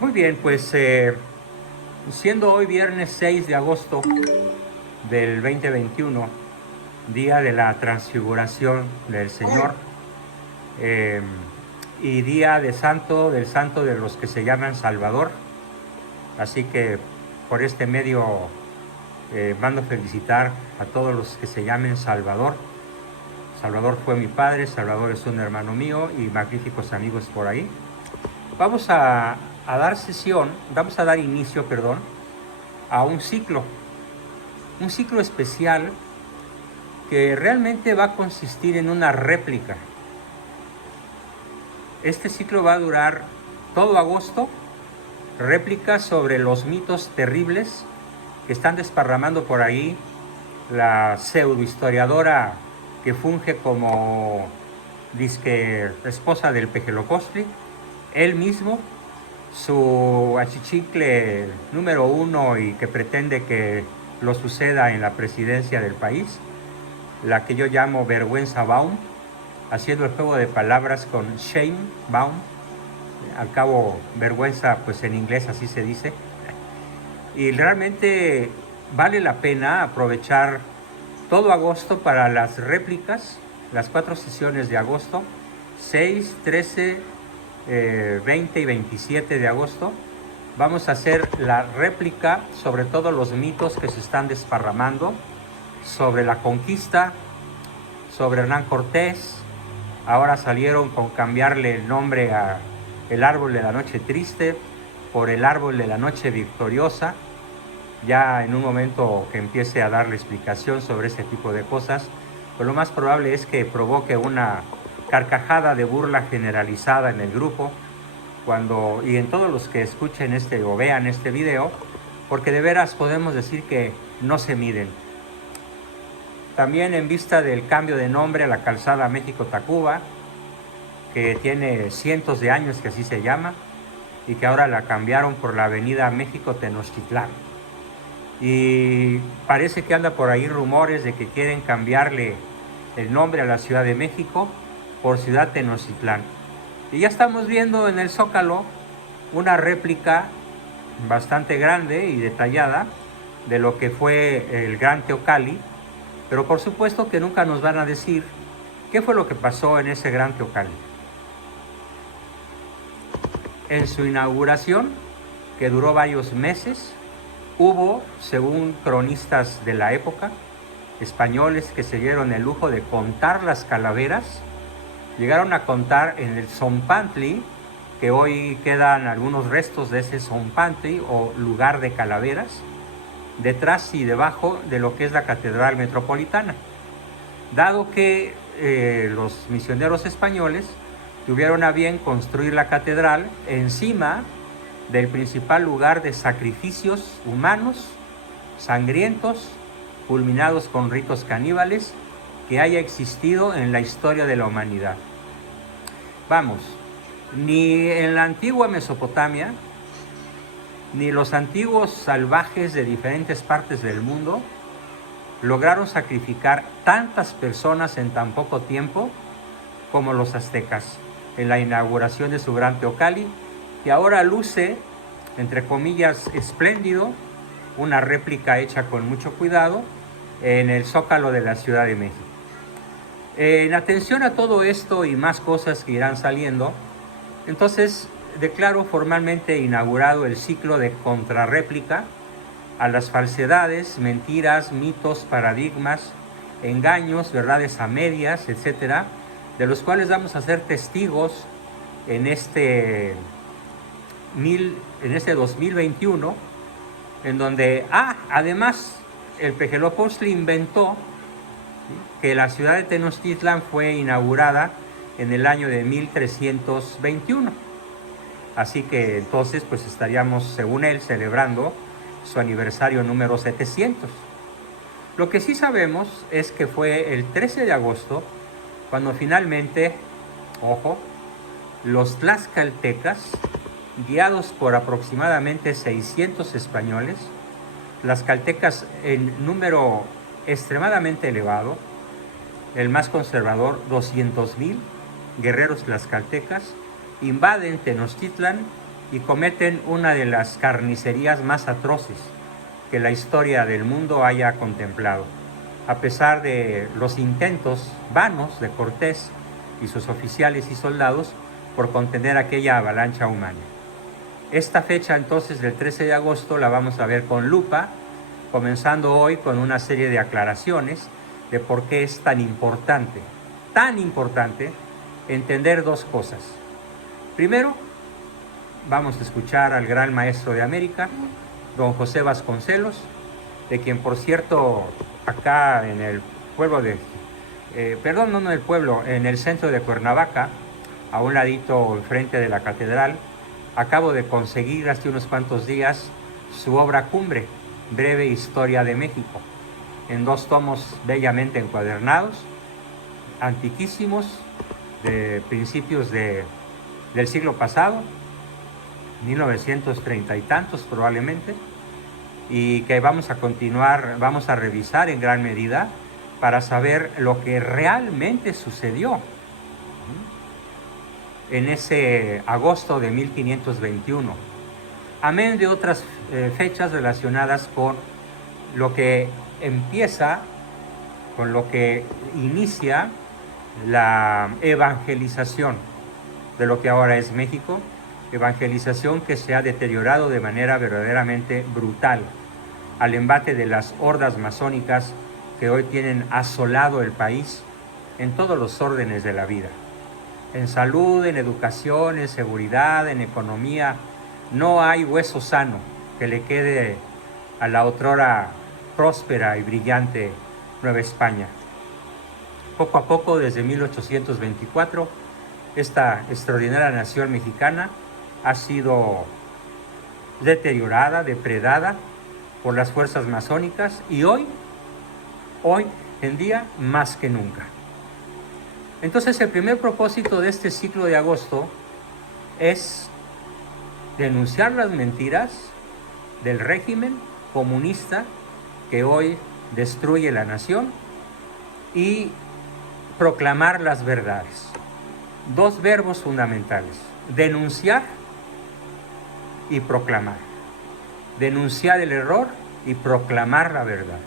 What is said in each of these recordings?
Muy bien, pues siendo hoy viernes 6 de agosto del 2021, día de la transfiguración del Señor, eh, y día del santo de los que se llaman Salvador. Así que por este medio mando felicitar a todos los que se llamen Salvador. Salvador fue mi padre, Salvador es un hermano mío y magníficos amigos por ahí. Vamos a dar inicio, a un ciclo especial que realmente va a consistir en una réplica. Este ciclo va a durar todo agosto, réplicas sobre los mitos terribles que están desparramando por ahí la pseudohistoriadora que funge como disque esposa del Pejelocostli, él mismo, su achichicle número 1 y que pretende que lo suceda en la presidencia del país, la que yo llamo Vergüenza Baum, haciendo el juego de palabras con Shame Baum. Al cabo, vergüenza, pues en inglés así se dice. Y realmente vale la pena aprovechar todo agosto para las réplicas, las 4 sesiones de agosto, 6, 13, 20 y 27 de agosto. Vamos a hacer la réplica sobre todos los mitos que se están desparramando, sobre la conquista, sobre Hernán Cortés. Ahora salieron con cambiarle el nombre a el árbol de la noche triste por el árbol de la noche victoriosa. Ya en un momento que empiece a darle explicación sobre ese tipo de cosas, pues lo más probable es que provoque una carcajada de burla generalizada en el grupo y en todos los que escuchen o vean este video, porque de veras podemos decir que no se miden. También en vista del cambio de nombre a la calzada México-Tacuba, que tiene cientos de años que así se llama, y que ahora la cambiaron por la avenida México-Tenochtitlán. Y parece que anda por ahí rumores de que quieren cambiarle el nombre a la Ciudad de México por Ciudad Tenochtitlán. Y ya estamos viendo en el Zócalo una réplica bastante grande y detallada de lo que fue el Gran Teocalli, pero por supuesto que nunca nos van a decir qué fue lo que pasó en ese Gran Teocalli. En su inauguración, que duró varios meses, hubo, según cronistas de la época, españoles que se dieron el lujo de contar las calaveras. Llegaron a contar en el Zompantli, que hoy quedan algunos restos de ese Zompantli o lugar de calaveras, detrás y debajo de lo que es la Catedral Metropolitana. Dado que los misioneros españoles tuvieron a bien construir la catedral encima del principal lugar de sacrificios humanos, sangrientos, culminados con ritos caníbales, que haya existido en la historia de la humanidad. Vamos, ni en la antigua Mesopotamia, ni los antiguos salvajes de diferentes partes del mundo lograron sacrificar tantas personas en tan poco tiempo como los aztecas en la inauguración de su Gran Teocalli, que ahora luce, entre comillas, espléndido, una réplica hecha con mucho cuidado en el Zócalo de la Ciudad de México. En atención a todo esto y más cosas que irán saliendo, entonces declaro formalmente inaugurado el ciclo de contrarréplica a las falsedades, mentiras, mitos, paradigmas, engaños, verdades a medias, etcétera, de los cuales vamos a ser testigos en este 2021, en donde, además, el Pejelocostli inventó que la ciudad de Tenochtitlán fue inaugurada en el año de 1321. Así que entonces pues estaríamos, según él, celebrando su aniversario número 700. Lo que sí sabemos es que fue el 13 de agosto cuando finalmente, los tlaxcaltecas, guiados por aproximadamente 600 españoles, tlaxcaltecas en número extremadamente elevado, el más conservador, 200,000 guerreros tlaxcaltecas, invaden Tenochtitlán y cometen una de las carnicerías más atroces que la historia del mundo haya contemplado, a pesar de los intentos vanos de Cortés y sus oficiales y soldados por contener aquella avalancha humana. Esta fecha entonces del 13 de agosto la vamos a ver con lupa, comenzando hoy con una serie de aclaraciones de por qué es tan importante entender dos cosas. Primero, vamos a escuchar al gran maestro de América, don José Vasconcelos, de quien, por cierto, acá en el pueblo de, en el centro de Cuernavaca, a un ladito enfrente de la catedral, acabo de conseguir hace unos cuantos días su obra cumbre, Breve Historia de México, en 2 tomos bellamente encuadernados, antiquísimos, de principios del siglo pasado, 1930 y tantos probablemente, y que vamos a revisar en gran medida para saber lo que realmente sucedió en ese agosto de 1521, amén de otras fechas relacionadas con lo que empieza, con lo que inicia la evangelización de lo que ahora es México, evangelización que se ha deteriorado de manera verdaderamente brutal al embate de las hordas masónicas que hoy tienen asolado el país en todos los órdenes de la vida. En salud, en educación, en seguridad, en economía, no hay hueso sano que le quede a la otrora próspera y brillante Nueva España. Poco a poco, desde 1824, esta extraordinaria nación mexicana ha sido deteriorada, depredada por las fuerzas masónicas y hoy en día más que nunca. Entonces, el primer propósito de este ciclo de agosto es denunciar las mentiras del régimen comunista que hoy destruye la nación y proclamar las verdades. 2 verbos fundamentales: denunciar y proclamar. Denunciar el error y proclamar la verdad.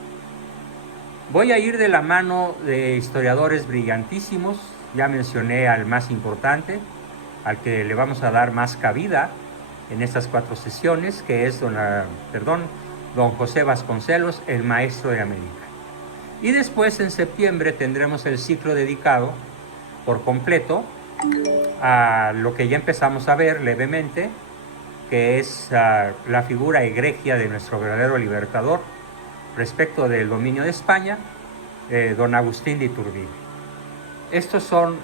Voy a ir de la mano de historiadores brillantísimos. Ya mencioné al más importante, al que le vamos a dar más cabida en estas 4 sesiones, que es don José Vasconcelos, el maestro de América. Y después, en septiembre, tendremos el ciclo dedicado por completo a lo que ya empezamos a ver levemente, que es la figura egregia de nuestro verdadero libertador respecto del dominio de España, don Agustín de Iturbide. Estos son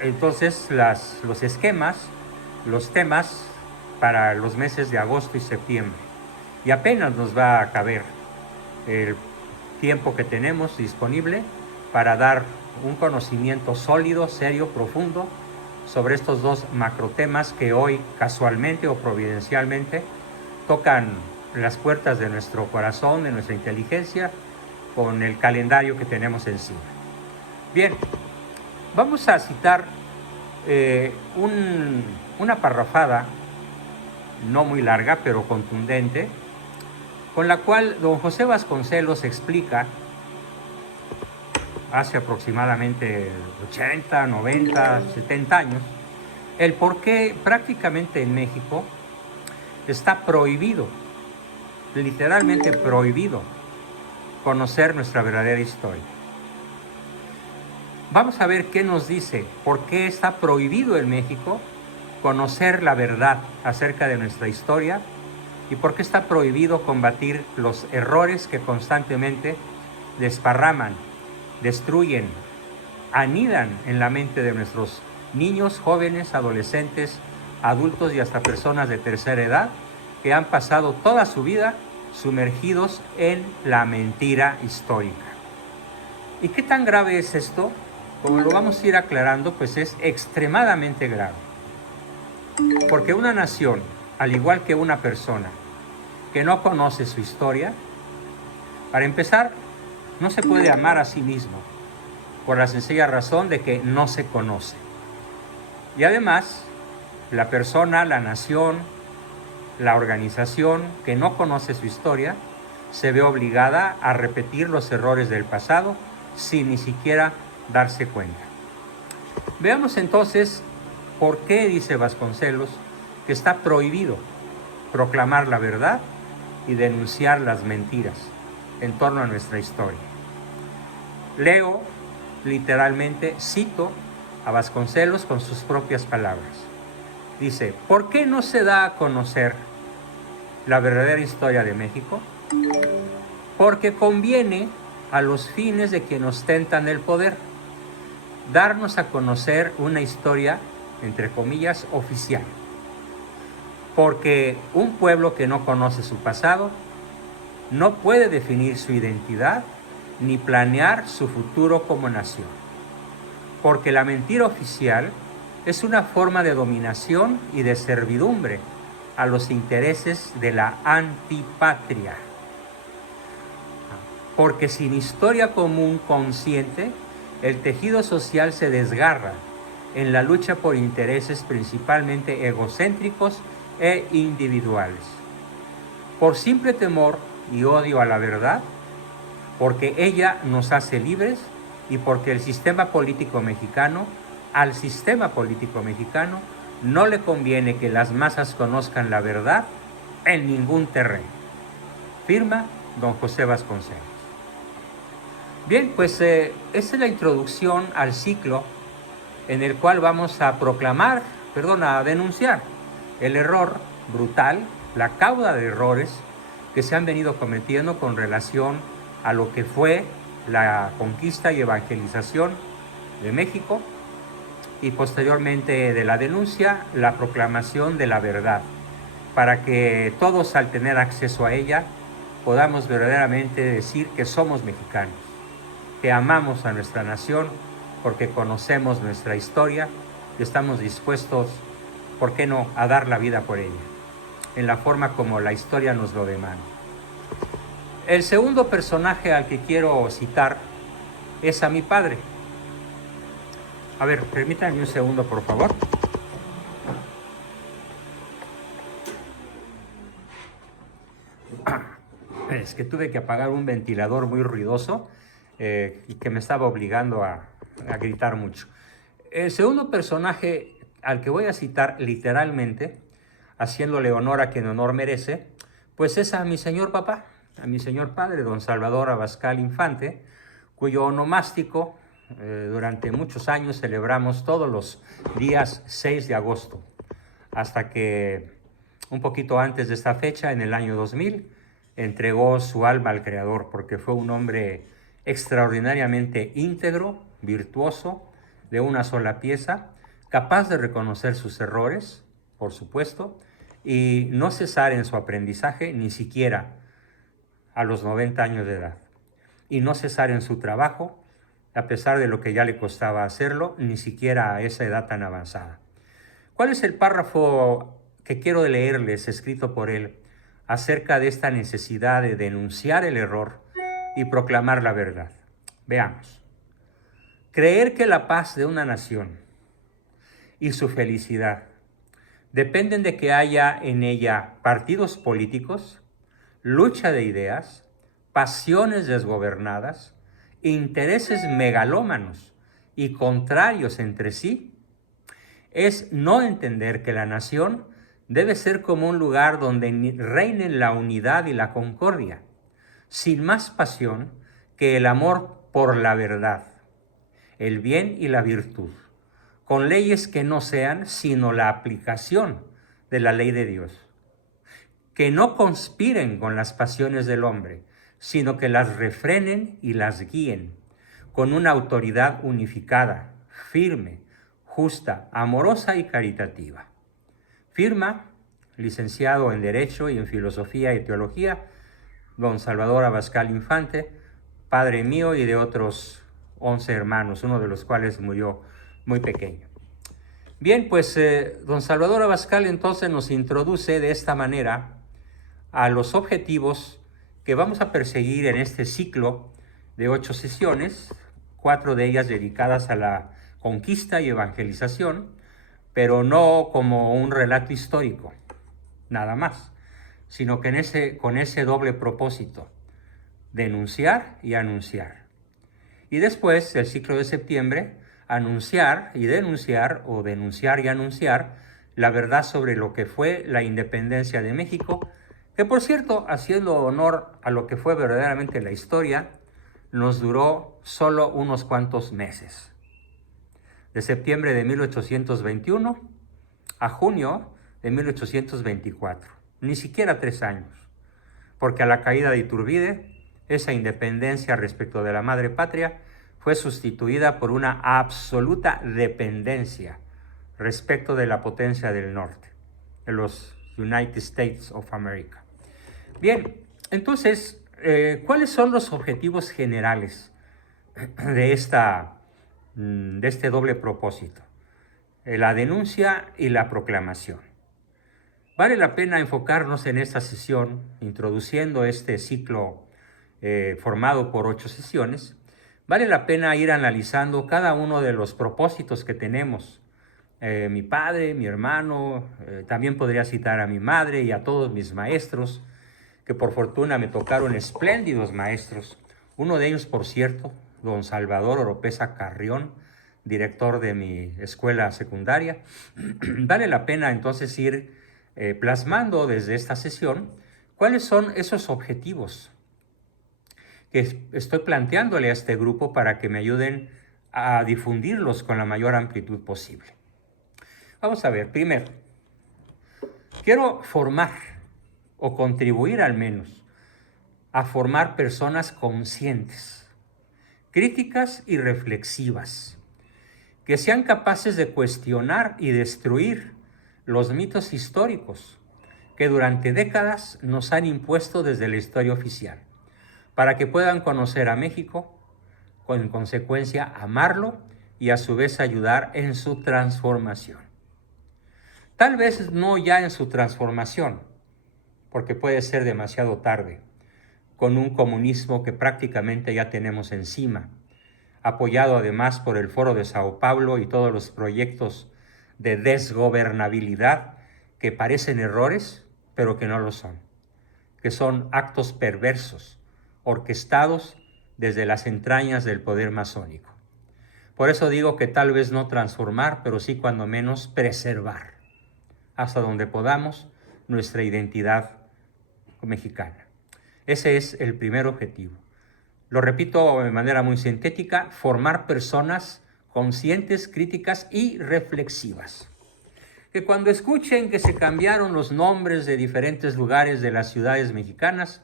entonces los esquemas, los temas para los meses de agosto y septiembre. Y apenas nos va a caber el tiempo que tenemos disponible para dar un conocimiento sólido, serio, profundo sobre estos 2 macrotemas que hoy, casualmente o providencialmente, tocan las puertas de nuestro corazón, de nuestra inteligencia, con el calendario que tenemos encima. Bien, vamos a citar una parrafada, no muy larga, pero contundente, con la cual don José Vasconcelos explica, hace aproximadamente 80, 90, 70 años, el por qué prácticamente en México está prohibido, literalmente prohibido, conocer nuestra verdadera historia. Vamos a ver qué nos dice, por qué está prohibido en México conocer la verdad acerca de nuestra historia y por qué está prohibido combatir los errores que constantemente desparraman, destruyen, anidan en la mente de nuestros niños, jóvenes, adolescentes, adultos y hasta personas de tercera edad que han pasado toda su vida sumergidos en la mentira histórica. ¿Y qué tan grave es esto? Como lo vamos a ir aclarando, pues es extremadamente grave. Porque una nación, al igual que una persona que no conoce su historia, para empezar, no se puede amar a sí mismo, por la sencilla razón de que no se conoce. Y además, la persona, la nación, la organización que no conoce su historia se ve obligada a repetir los errores del pasado sin ni siquiera darse cuenta. Veamos entonces por qué dice Vasconcelos que está prohibido proclamar la verdad y denunciar las mentiras en torno a nuestra historia. Leo literalmente, cito a Vasconcelos con sus propias palabras. Dice, ¿por qué no se da a conocer la verdadera historia de México? Porque conviene a los fines de quienes ostentan el poder darnos a conocer una historia, entre comillas, oficial. Porque un pueblo que no conoce su pasado no puede definir su identidad ni planear su futuro como nación. Porque la mentira oficial es una forma de dominación y de servidumbre a los intereses de la antipatria. Porque sin historia común consciente, el tejido social se desgarra en la lucha por intereses principalmente egocéntricos e individuales. Por simple temor y odio a la verdad, porque ella nos hace libres y porque al sistema político mexicano no le conviene que las masas conozcan la verdad en ningún terreno. Firma don José Vasconcelos. Bien, pues esa es la introducción al ciclo en el cual vamos a denunciar el error brutal, la cauda de errores que se han venido cometiendo con relación a lo que fue la conquista y evangelización de México y posteriormente de la denuncia, la proclamación de la verdad, para que todos al tener acceso a ella podamos verdaderamente decir que somos mexicanos, que amamos a nuestra nación porque conocemos nuestra historia y estamos dispuestos, ¿por qué no?, a dar la vida por ella, en la forma como la historia nos lo demanda. El segundo personaje al que quiero citar es a mi padre. A ver, permítanme un segundo, por favor. Es que tuve que apagar un ventilador muy ruidoso y que me estaba obligando a gritar mucho. El segundo personaje al que voy a citar literalmente, haciéndole honor a quien honor merece, pues es a mi señor papá, a mi señor padre, don Salvador Abascal Infante, cuyo onomástico durante muchos años celebramos todos los días 6 de agosto, hasta que un poquito antes de esta fecha, en el año 2000, entregó su alma al Creador, porque fue un hombre extraordinariamente íntegro, virtuoso, de una sola pieza, capaz de reconocer sus errores, por supuesto, y no cesar en su aprendizaje ni siquiera a los 90 años de edad, y no cesar en su trabajo, a pesar de lo que ya le costaba hacerlo, ni siquiera a esa edad tan avanzada. ¿Cuál es el párrafo que quiero leerles escrito por él acerca de esta necesidad de denunciar el error y proclamar la verdad? Veamos. Creer que la paz de una nación y su felicidad dependen de que haya en ella partidos políticos, lucha de ideas, pasiones desgobernadas, intereses megalómanos y contrarios entre sí, es no entender que la nación debe ser como un lugar donde reinen la unidad y la concordia, sin más pasión que el amor por la verdad, el bien y la virtud, con leyes que no sean sino la aplicación de la ley de Dios, que no conspiren con las pasiones del hombre, sino que las refrenen y las guíen con una autoridad unificada, firme, justa, amorosa y caritativa. Firma, licenciado en Derecho y en Filosofía y Teología, don Salvador Abascal Infante, padre mío y de otros 11 hermanos, uno de los cuales murió muy pequeño. Bien, pues don Salvador Abascal entonces nos introduce de esta manera a los objetivos que vamos a perseguir en este ciclo de 8 sesiones, 4 de ellas dedicadas a la conquista y evangelización, pero no como un relato histórico, nada más, sino que con ese doble propósito, denunciar y anunciar. Y después, el ciclo de septiembre, anunciar y denunciar, o denunciar y anunciar, la verdad sobre lo que fue la independencia de México, que por cierto, haciendo honor a lo que fue verdaderamente la historia, nos duró solo unos cuantos meses. De septiembre de 1821 a junio de 1824, ni siquiera 3 años, porque a la caída de Iturbide, esa independencia respecto de la madre patria fue sustituida por una absoluta dependencia respecto de la potencia del norte, de los United States of America. Bien, entonces, ¿cuáles son los objetivos generales de este doble propósito? La denuncia y la proclamación. Vale la pena enfocarnos en esta sesión, introduciendo este ciclo formado por 8 sesiones. Vale la pena ir analizando cada uno de los propósitos que tenemos. Mi padre, mi hermano, también podría citar a mi madre y a todos mis maestros, que por fortuna me tocaron espléndidos maestros. Uno de ellos, por cierto, don Salvador Oropesa Carrión, director de mi escuela secundaria. Vale la pena entonces ir plasmando desde esta sesión cuáles son esos objetivos que estoy planteándole a este grupo para que me ayuden a difundirlos con la mayor amplitud posible. Vamos a ver, primero, quiero formar o contribuir al menos a formar personas conscientes, críticas y reflexivas, que sean capaces de cuestionar y destruir los mitos históricos que durante décadas nos han impuesto desde la historia oficial, para que puedan conocer a México, en consecuencia amarlo y a su vez ayudar en su transformación. Tal vez no ya en su transformación, porque puede ser demasiado tarde, con un comunismo que prácticamente ya tenemos encima, apoyado además por el Foro de Sao Paulo y todos los proyectos de desgobernabilidad que parecen errores, pero que no lo son, que son actos perversos, orquestados desde las entrañas del poder masónico. Por eso digo que tal vez no transformar, pero sí cuando menos preservar, hasta donde podamos, nuestra identidad mexicana. Ese es el primer objetivo. Lo repito de manera muy sintética: formar personas conscientes, críticas y reflexivas. Que cuando escuchen que se cambiaron los nombres de diferentes lugares de las ciudades mexicanas,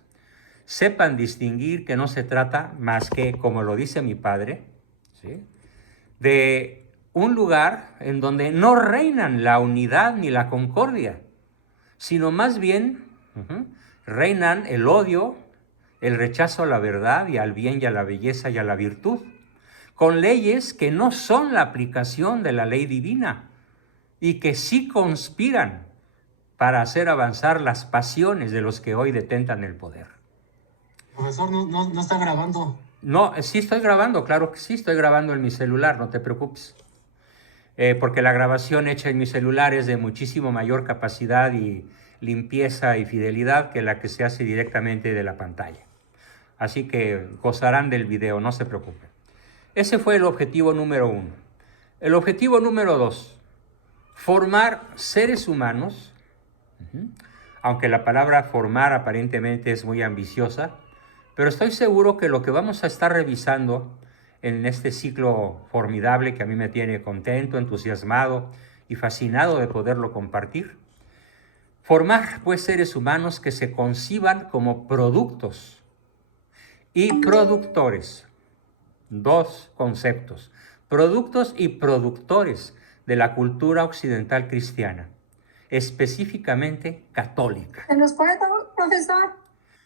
sepan distinguir que no se trata más que, como lo dice mi padre, ¿sí?, de un lugar en donde no reinan la unidad ni la concordia, sino más bien reinan el odio, el rechazo a la verdad y al bien y a la belleza y a la virtud, con leyes que no son la aplicación de la ley divina y que sí conspiran para hacer avanzar las pasiones de los que hoy detentan el poder. Profesor, no está grabando. No, sí estoy grabando, claro que sí, estoy grabando en mi celular, no te preocupes. Porque la grabación hecha en mi celular es de muchísimo mayor capacidad y limpieza y fidelidad que la que se hace directamente de la pantalla. Así que gozarán del video, no se preocupen. Ese fue el objetivo número 1. El objetivo número 2, formar seres humanos, aunque la palabra formar aparentemente es muy ambiciosa, pero estoy seguro que lo que vamos a estar revisando en este ciclo formidable, que a mí me tiene contento, entusiasmado y fascinado de poderlo compartir, formar pues seres humanos que se conciban como productos y productores. 2 conceptos: productos y productores de la cultura occidental cristiana, específicamente católica. ¿Se nos puede, profesor?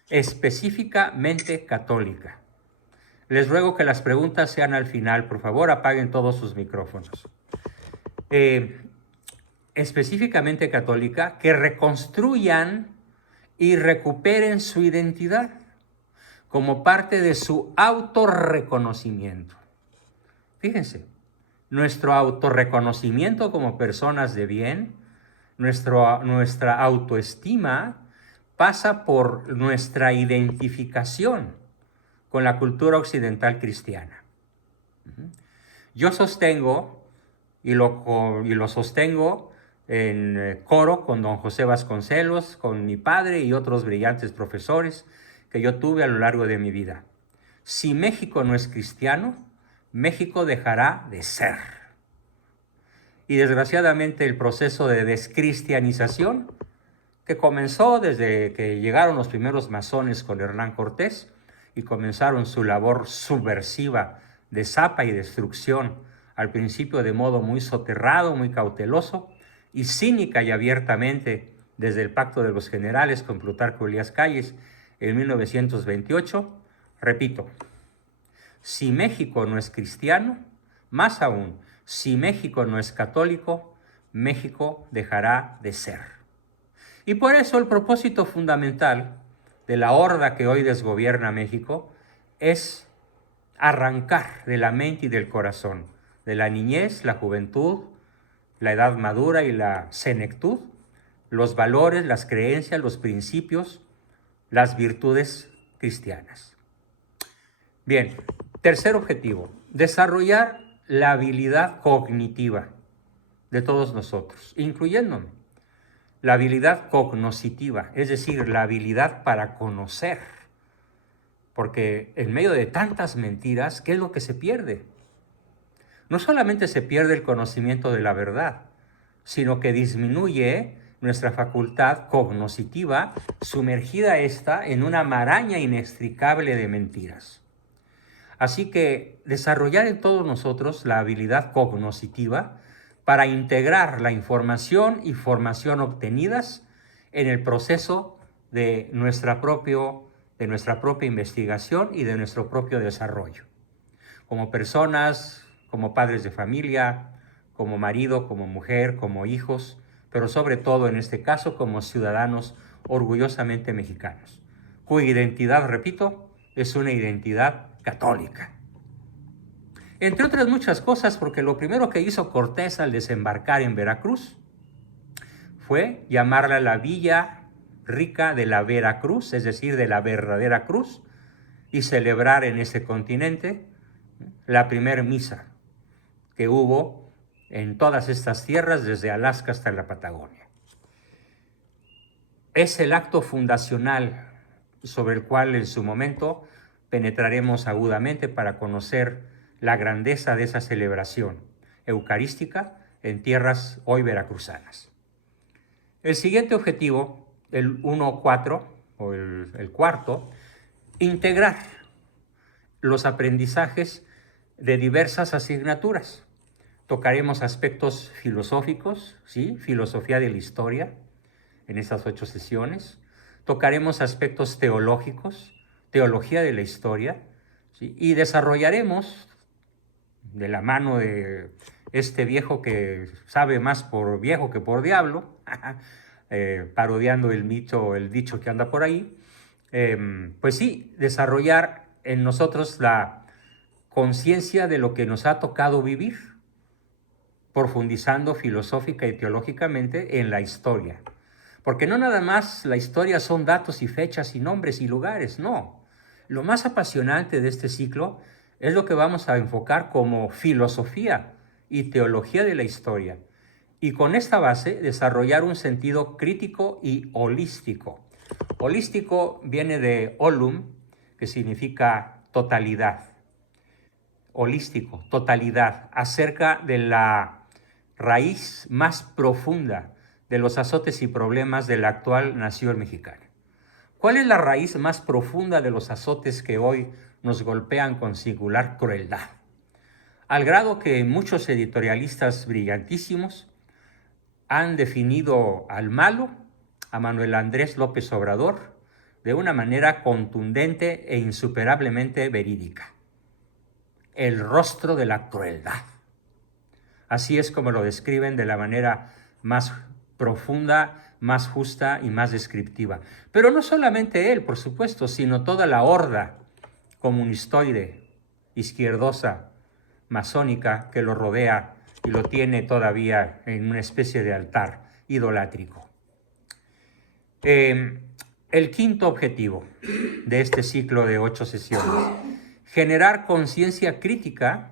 Específicamente católica. Les ruego que las preguntas sean al final, por favor, apaguen todos sus micrófonos. Específicamente católica, que reconstruyan y recuperen su identidad como parte de su autorreconocimiento. Fíjense, nuestro autorreconocimiento como personas de bien nuestra autoestima pasa por nuestra identificación con la cultura occidental cristiana. Yo sostengo, y lo sostengo en coro con don José Vasconcelos, con mi padre y otros brillantes profesores que yo tuve a lo largo de mi vida. Si México no es cristiano, México dejará de ser. Y desgraciadamente el proceso de descristianización, que comenzó desde que llegaron los primeros masones con Hernán Cortés y comenzaron su labor subversiva de zapa y destrucción, al principio de modo muy soterrado, muy cauteloso, y cínica y abiertamente desde el Pacto de los Generales con Plutarco Elías Calles en 1928, repito, si México no es cristiano, más aún, si México no es católico, México dejará de ser. Y por eso el propósito fundamental de la horda que hoy desgobierna México es arrancar de la mente y del corazón, de la niñez, la juventud, la edad madura y la senectud, los valores, las creencias, los principios, las virtudes cristianas. Bien, tercer objetivo, desarrollar la habilidad cognitiva de todos nosotros, incluyéndome. La habilidad cognoscitiva, es decir, la habilidad para conocer. Porque en medio de tantas mentiras, ¿qué es lo que se pierde? No solamente se pierde el conocimiento de la verdad, sino que disminuye nuestra facultad cognoscitiva, sumergida esta en una maraña inextricable de mentiras. Así que desarrollar en todos nosotros la habilidad cognoscitiva para integrar la información y formación obtenidas en el proceso de nuestra propia investigación y de nuestro propio desarrollo. Como personas, como padres de familia, como marido, como mujer, como hijos, pero sobre todo en este caso como ciudadanos orgullosamente mexicanos, cuya identidad, repito, es una identidad católica. Entre otras muchas cosas, porque lo primero que hizo Cortés al desembarcar en Veracruz fue llamarla la Villa Rica de la Veracruz, es decir, de la verdadera cruz, y celebrar en ese continente la primer misa que hubo en todas estas tierras, desde Alaska hasta la Patagonia. Es el acto fundacional sobre el cual en su momento penetraremos agudamente para conocer la grandeza de esa celebración eucarística en tierras hoy veracruzanas. El siguiente objetivo, el 1.4 o el cuarto, integrar los aprendizajes de diversas asignaturas. Tocaremos aspectos filosóficos, ¿sí? Filosofía de la historia, en estas 8 sesiones. Tocaremos aspectos teológicos, teología de la historia, ¿sí? Y desarrollaremos, de la mano de este viejo que sabe más por viejo que por diablo, parodiando el dicho que anda por ahí, pues sí, desarrollar en nosotros la conciencia de lo que nos ha tocado vivir, profundizando filosófica y teológicamente en la historia. Porque no nada más la historia son datos y fechas y nombres y lugares, no. Lo más apasionante de este ciclo es lo que vamos a enfocar como filosofía y teología de la historia. Y con esta base desarrollar un sentido crítico y holístico. Holístico viene de holum, que significa totalidad. Holístico, totalidad, acerca de la raíz más profunda de los azotes y problemas de la actual nación mexicana. ¿Cuál es la raíz más profunda de los azotes que hoy nos golpean con singular crueldad? Al grado que muchos editorialistas brillantísimos han definido al malo, a Manuel Andrés López Obrador, de una manera contundente e insuperablemente verídica. El rostro de la crueldad. Así es como lo describen de la manera más profunda, más justa y más descriptiva. Pero no solamente él, por supuesto, sino toda la horda comunistoide, izquierdosa, masónica que lo rodea y lo tiene todavía en una especie de altar idolátrico. El quinto objetivo de este ciclo de 8 sesiones: generar conciencia crítica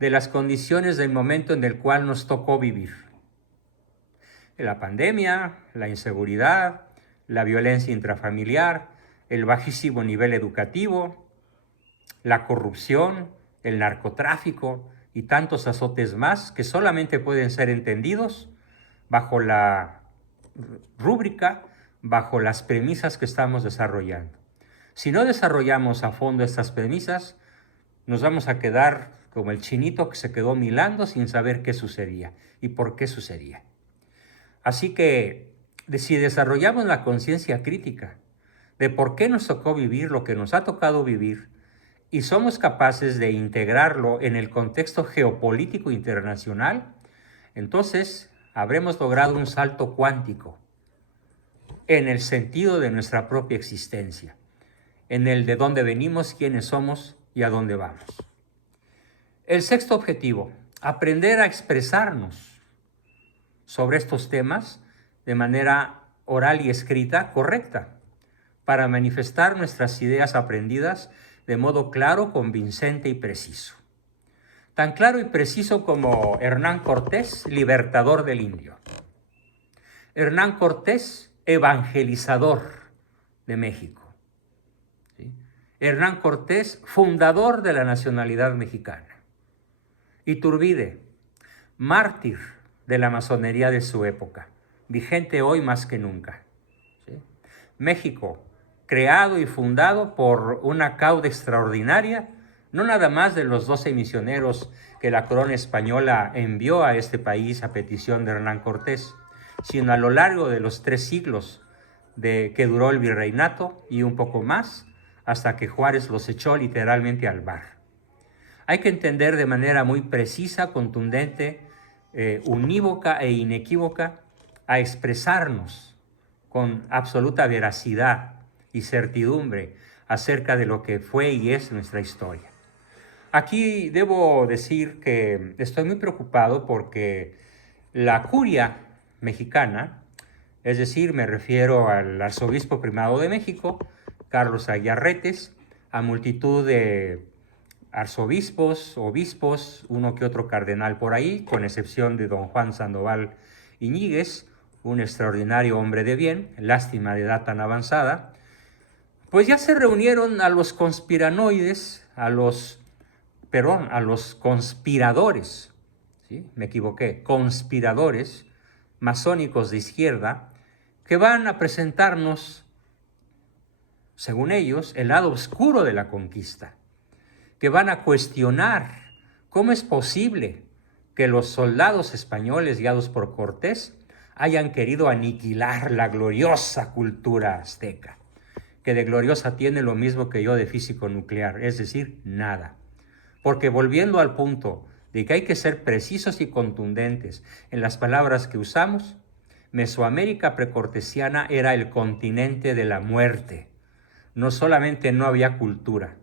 de las condiciones del momento en el cual nos tocó vivir. La pandemia, la inseguridad, la violencia intrafamiliar, el bajísimo nivel educativo, la corrupción, el narcotráfico y tantos azotes más que solamente pueden ser entendidos bajo la rúbrica, bajo las premisas que estamos desarrollando. Si no desarrollamos a fondo estas premisas, nos vamos a quedar como el chinito que se quedó milando sin saber qué sucedía y por qué sucedía. Así que si desarrollamos la conciencia crítica de por qué nos tocó vivir lo que nos ha tocado vivir y somos capaces de integrarlo en el contexto geopolítico internacional, entonces habremos logrado un salto cuántico en el sentido de nuestra propia existencia, en el de dónde venimos, quiénes somos y a dónde vamos. El sexto objetivo: aprender a expresarnos sobre estos temas de manera oral y escrita correcta, para manifestar nuestras ideas aprendidas de modo claro, convincente y preciso. Tan claro y preciso como Hernán Cortés, libertador del indio. Hernán Cortés, evangelizador de México. ¿Sí? Hernán Cortés, fundador de la nacionalidad mexicana. Iturbide, mártir de la masonería de su época, vigente hoy más que nunca. ¿Sí? México, creado y fundado por una cauda extraordinaria, no nada más de los 12 misioneros que la corona española envió a este país a petición de Hernán Cortés, sino a lo largo de los 3 siglos que duró el virreinato y un poco más, hasta que Juárez los echó literalmente al mar. Hay que entender de manera muy precisa, contundente, unívoca e inequívoca, a expresarnos con absoluta veracidad y certidumbre acerca de lo que fue y es nuestra historia. Aquí debo decir que estoy muy preocupado porque la curia mexicana, es decir, me refiero al arzobispo primado de México, Carlos Aguiar Retes, a multitud de arzobispos, obispos, uno que otro cardenal por ahí, con excepción de don Juan Sandoval Iñiguez, un extraordinario hombre de bien, lástima de edad tan avanzada, pues ya se reunieron a los conspiranoides, a los conspiradores, ¿sí? Me equivoqué, conspiradores masónicos de izquierda, que van a presentarnos, según ellos, el lado oscuro de la conquista, que van a cuestionar cómo es posible que los soldados españoles guiados por Cortés hayan querido aniquilar la gloriosa cultura azteca, que de gloriosa tiene lo mismo que yo de físico nuclear, es decir, nada. Porque volviendo al punto de que hay que ser precisos y contundentes en las palabras que usamos, Mesoamérica precortesiana era el continente de la muerte. No solamente no había cultura,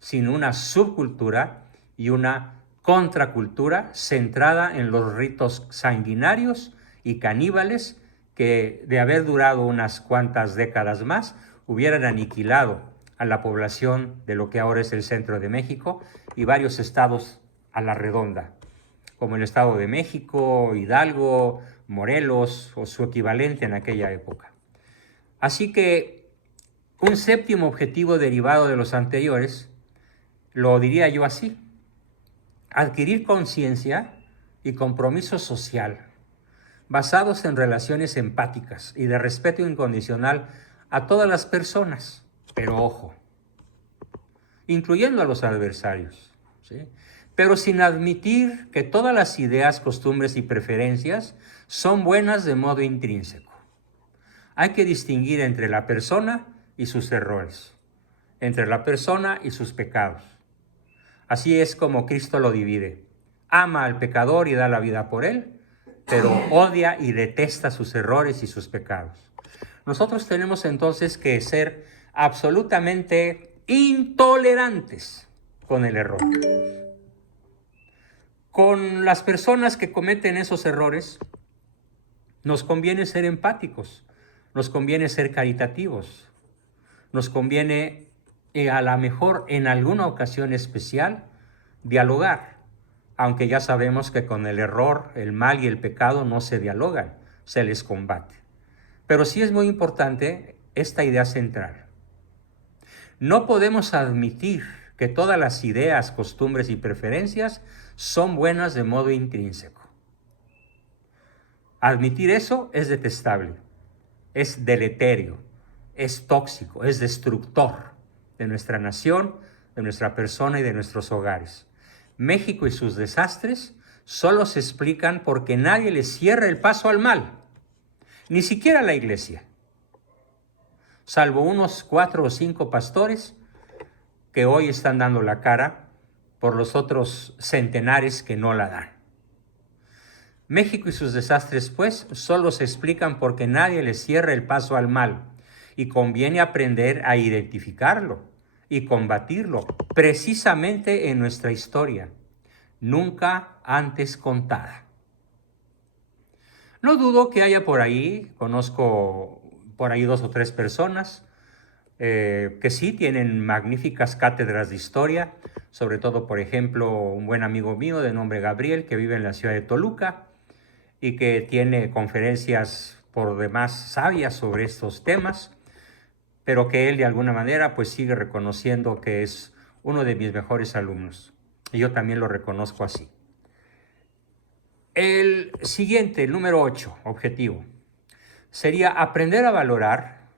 sino una subcultura y una contracultura centrada en los ritos sanguinarios y caníbales que, de haber durado unas cuantas décadas más, hubieran aniquilado a la población de lo que ahora es el centro de México y varios estados a la redonda, como el Estado de México, Hidalgo, Morelos o su equivalente en aquella época. Así que un séptimo objetivo derivado de los anteriores, lo diría yo así: adquirir conciencia y compromiso social basados en relaciones empáticas y de respeto incondicional a todas las personas, pero ojo, incluyendo a los adversarios, ¿sí? Pero sin admitir que todas las ideas, costumbres y preferencias son buenas de modo intrínseco. Hay que distinguir entre la persona y sus errores, entre la persona y sus pecados. Así es como Cristo lo divide. Ama al pecador y da la vida por él, pero odia y detesta sus errores y sus pecados. Nosotros tenemos entonces que ser absolutamente intolerantes con el error. Con las personas que cometen esos errores, Nos conviene ser empáticos, nos conviene ser caritativos, nos conviene, a lo mejor en alguna ocasión especial, dialogar, aunque ya sabemos que con el error, el mal y el pecado no se dialogan, se les combate. Pero sí es muy importante esta idea central. No podemos admitir que todas las ideas, costumbres y preferencias son buenas de modo intrínseco. Admitir eso es detestable, es deleterio, es tóxico, es destructor de nuestra nación, de nuestra persona y de nuestros hogares. México y sus desastres solo se explican porque nadie le cierra el paso al mal, ni siquiera la iglesia, salvo unos 4 o 5 pastores que hoy están dando la cara por los otros centenares que no la dan. México y sus desastres, pues, solo se explican porque nadie le cierra el paso al mal, y conviene aprender a identificarlo y combatirlo precisamente en nuestra historia, nunca antes contada. No dudo que haya por ahí, conozco por ahí 2 o 3 personas que sí tienen magníficas cátedras de historia, sobre todo, por ejemplo, un buen amigo mío de nombre Gabriel, que vive en la ciudad de Toluca y que tiene conferencias por demás sabias sobre estos temas, pero que él de alguna manera pues sigue reconociendo que es uno de mis mejores alumnos. Y yo también lo reconozco así. El siguiente, el número 8, objetivo, sería aprender a valorar,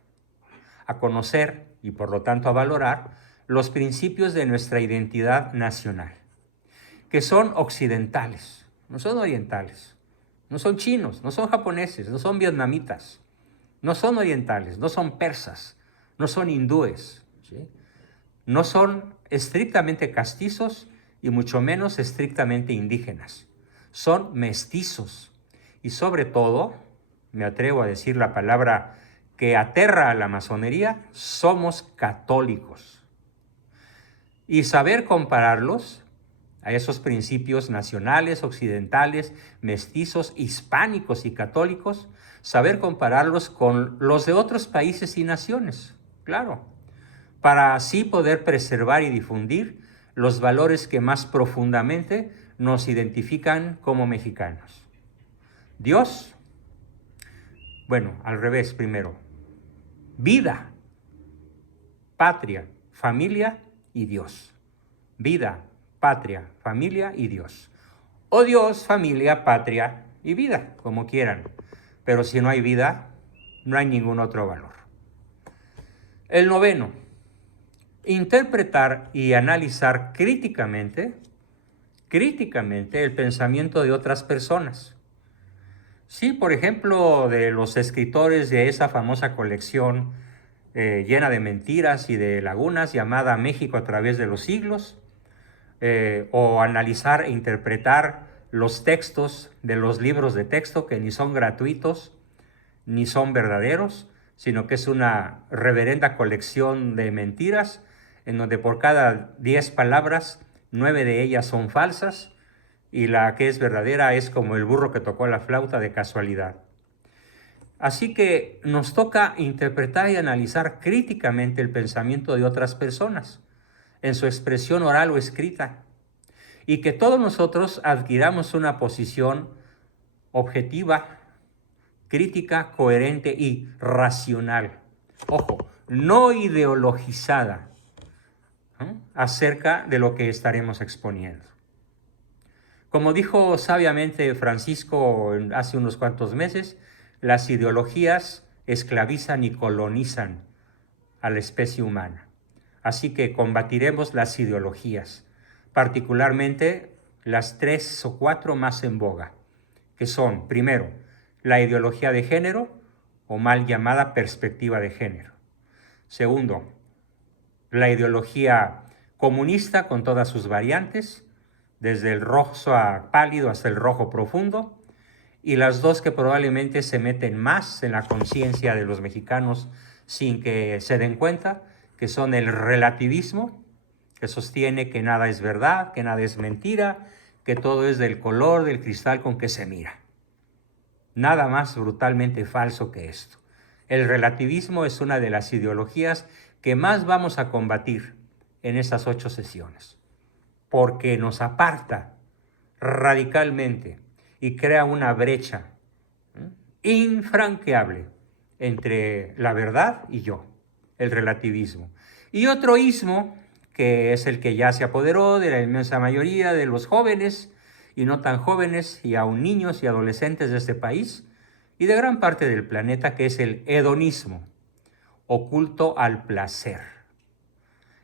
a conocer y por lo tanto a valorar los principios de nuestra identidad nacional, que son occidentales, no son orientales. No son chinos, no son japoneses, no son vietnamitas, no son orientales, no son persas, no son hindúes, ¿sí? No son estrictamente castizos y mucho menos estrictamente indígenas. Son mestizos y sobre todo, me atrevo a decir la palabra que aterra a la masonería, somos católicos. Y saber compararlos a esos principios nacionales, occidentales, mestizos, hispánicos y católicos, saber compararlos con los de otros países y naciones, claro, para así poder preservar y difundir los valores que más profundamente nos identifican como mexicanos. Dios, bueno, al revés primero, vida, patria, familia y Dios. Vida, patria, familia y Dios. O Dios, familia, patria y vida, como quieran. Pero si no hay vida, no hay ningún otro valor. El noveno, interpretar y analizar críticamente el pensamiento de otras personas. Sí, por ejemplo, de los escritores de esa famosa colección llena de mentiras y de lagunas llamada México a través de los siglos, o analizar e interpretar los textos de los libros de texto que ni son gratuitos ni son verdaderos, sino que es una reverenda colección de mentiras en donde por cada 10 palabras, 9 de ellas son falsas y la que es verdadera es como el burro que tocó la flauta de casualidad. Así que nos toca interpretar y analizar críticamente el pensamiento de otras personas, en su expresión oral o escrita, y que todos nosotros adquiramos una posición objetiva, crítica, coherente y racional. Ojo, no ideologizada, ¿no?, acerca de lo que estaremos exponiendo. Como dijo sabiamente Francisco hace unos cuantos meses, las ideologías esclavizan y colonizan a la especie humana. Así que combatiremos las ideologías, particularmente las 3 o 4 más en boga, que son, primero, la ideología de género o mal llamada perspectiva de género. Segundo, la ideología comunista con todas sus variantes, desde el rosa pálido hasta el rojo profundo, y las dos que probablemente se meten más en la conciencia de los mexicanos sin que se den cuenta, que son el relativismo, que sostiene que nada es verdad, que nada es mentira, que todo es del color del cristal con que se mira. Nada más brutalmente falso que esto. El relativismo es una de las ideologías que más vamos a combatir en estas 8 sesiones, porque nos aparta radicalmente y crea una brecha infranqueable entre la verdad y yo, el relativismo. Y otro ismo, que es el que ya se apoderó de la inmensa mayoría de los jóvenes y no tan jóvenes, y aún niños y adolescentes de este país y de gran parte del planeta, que es el hedonismo, o culto al placer.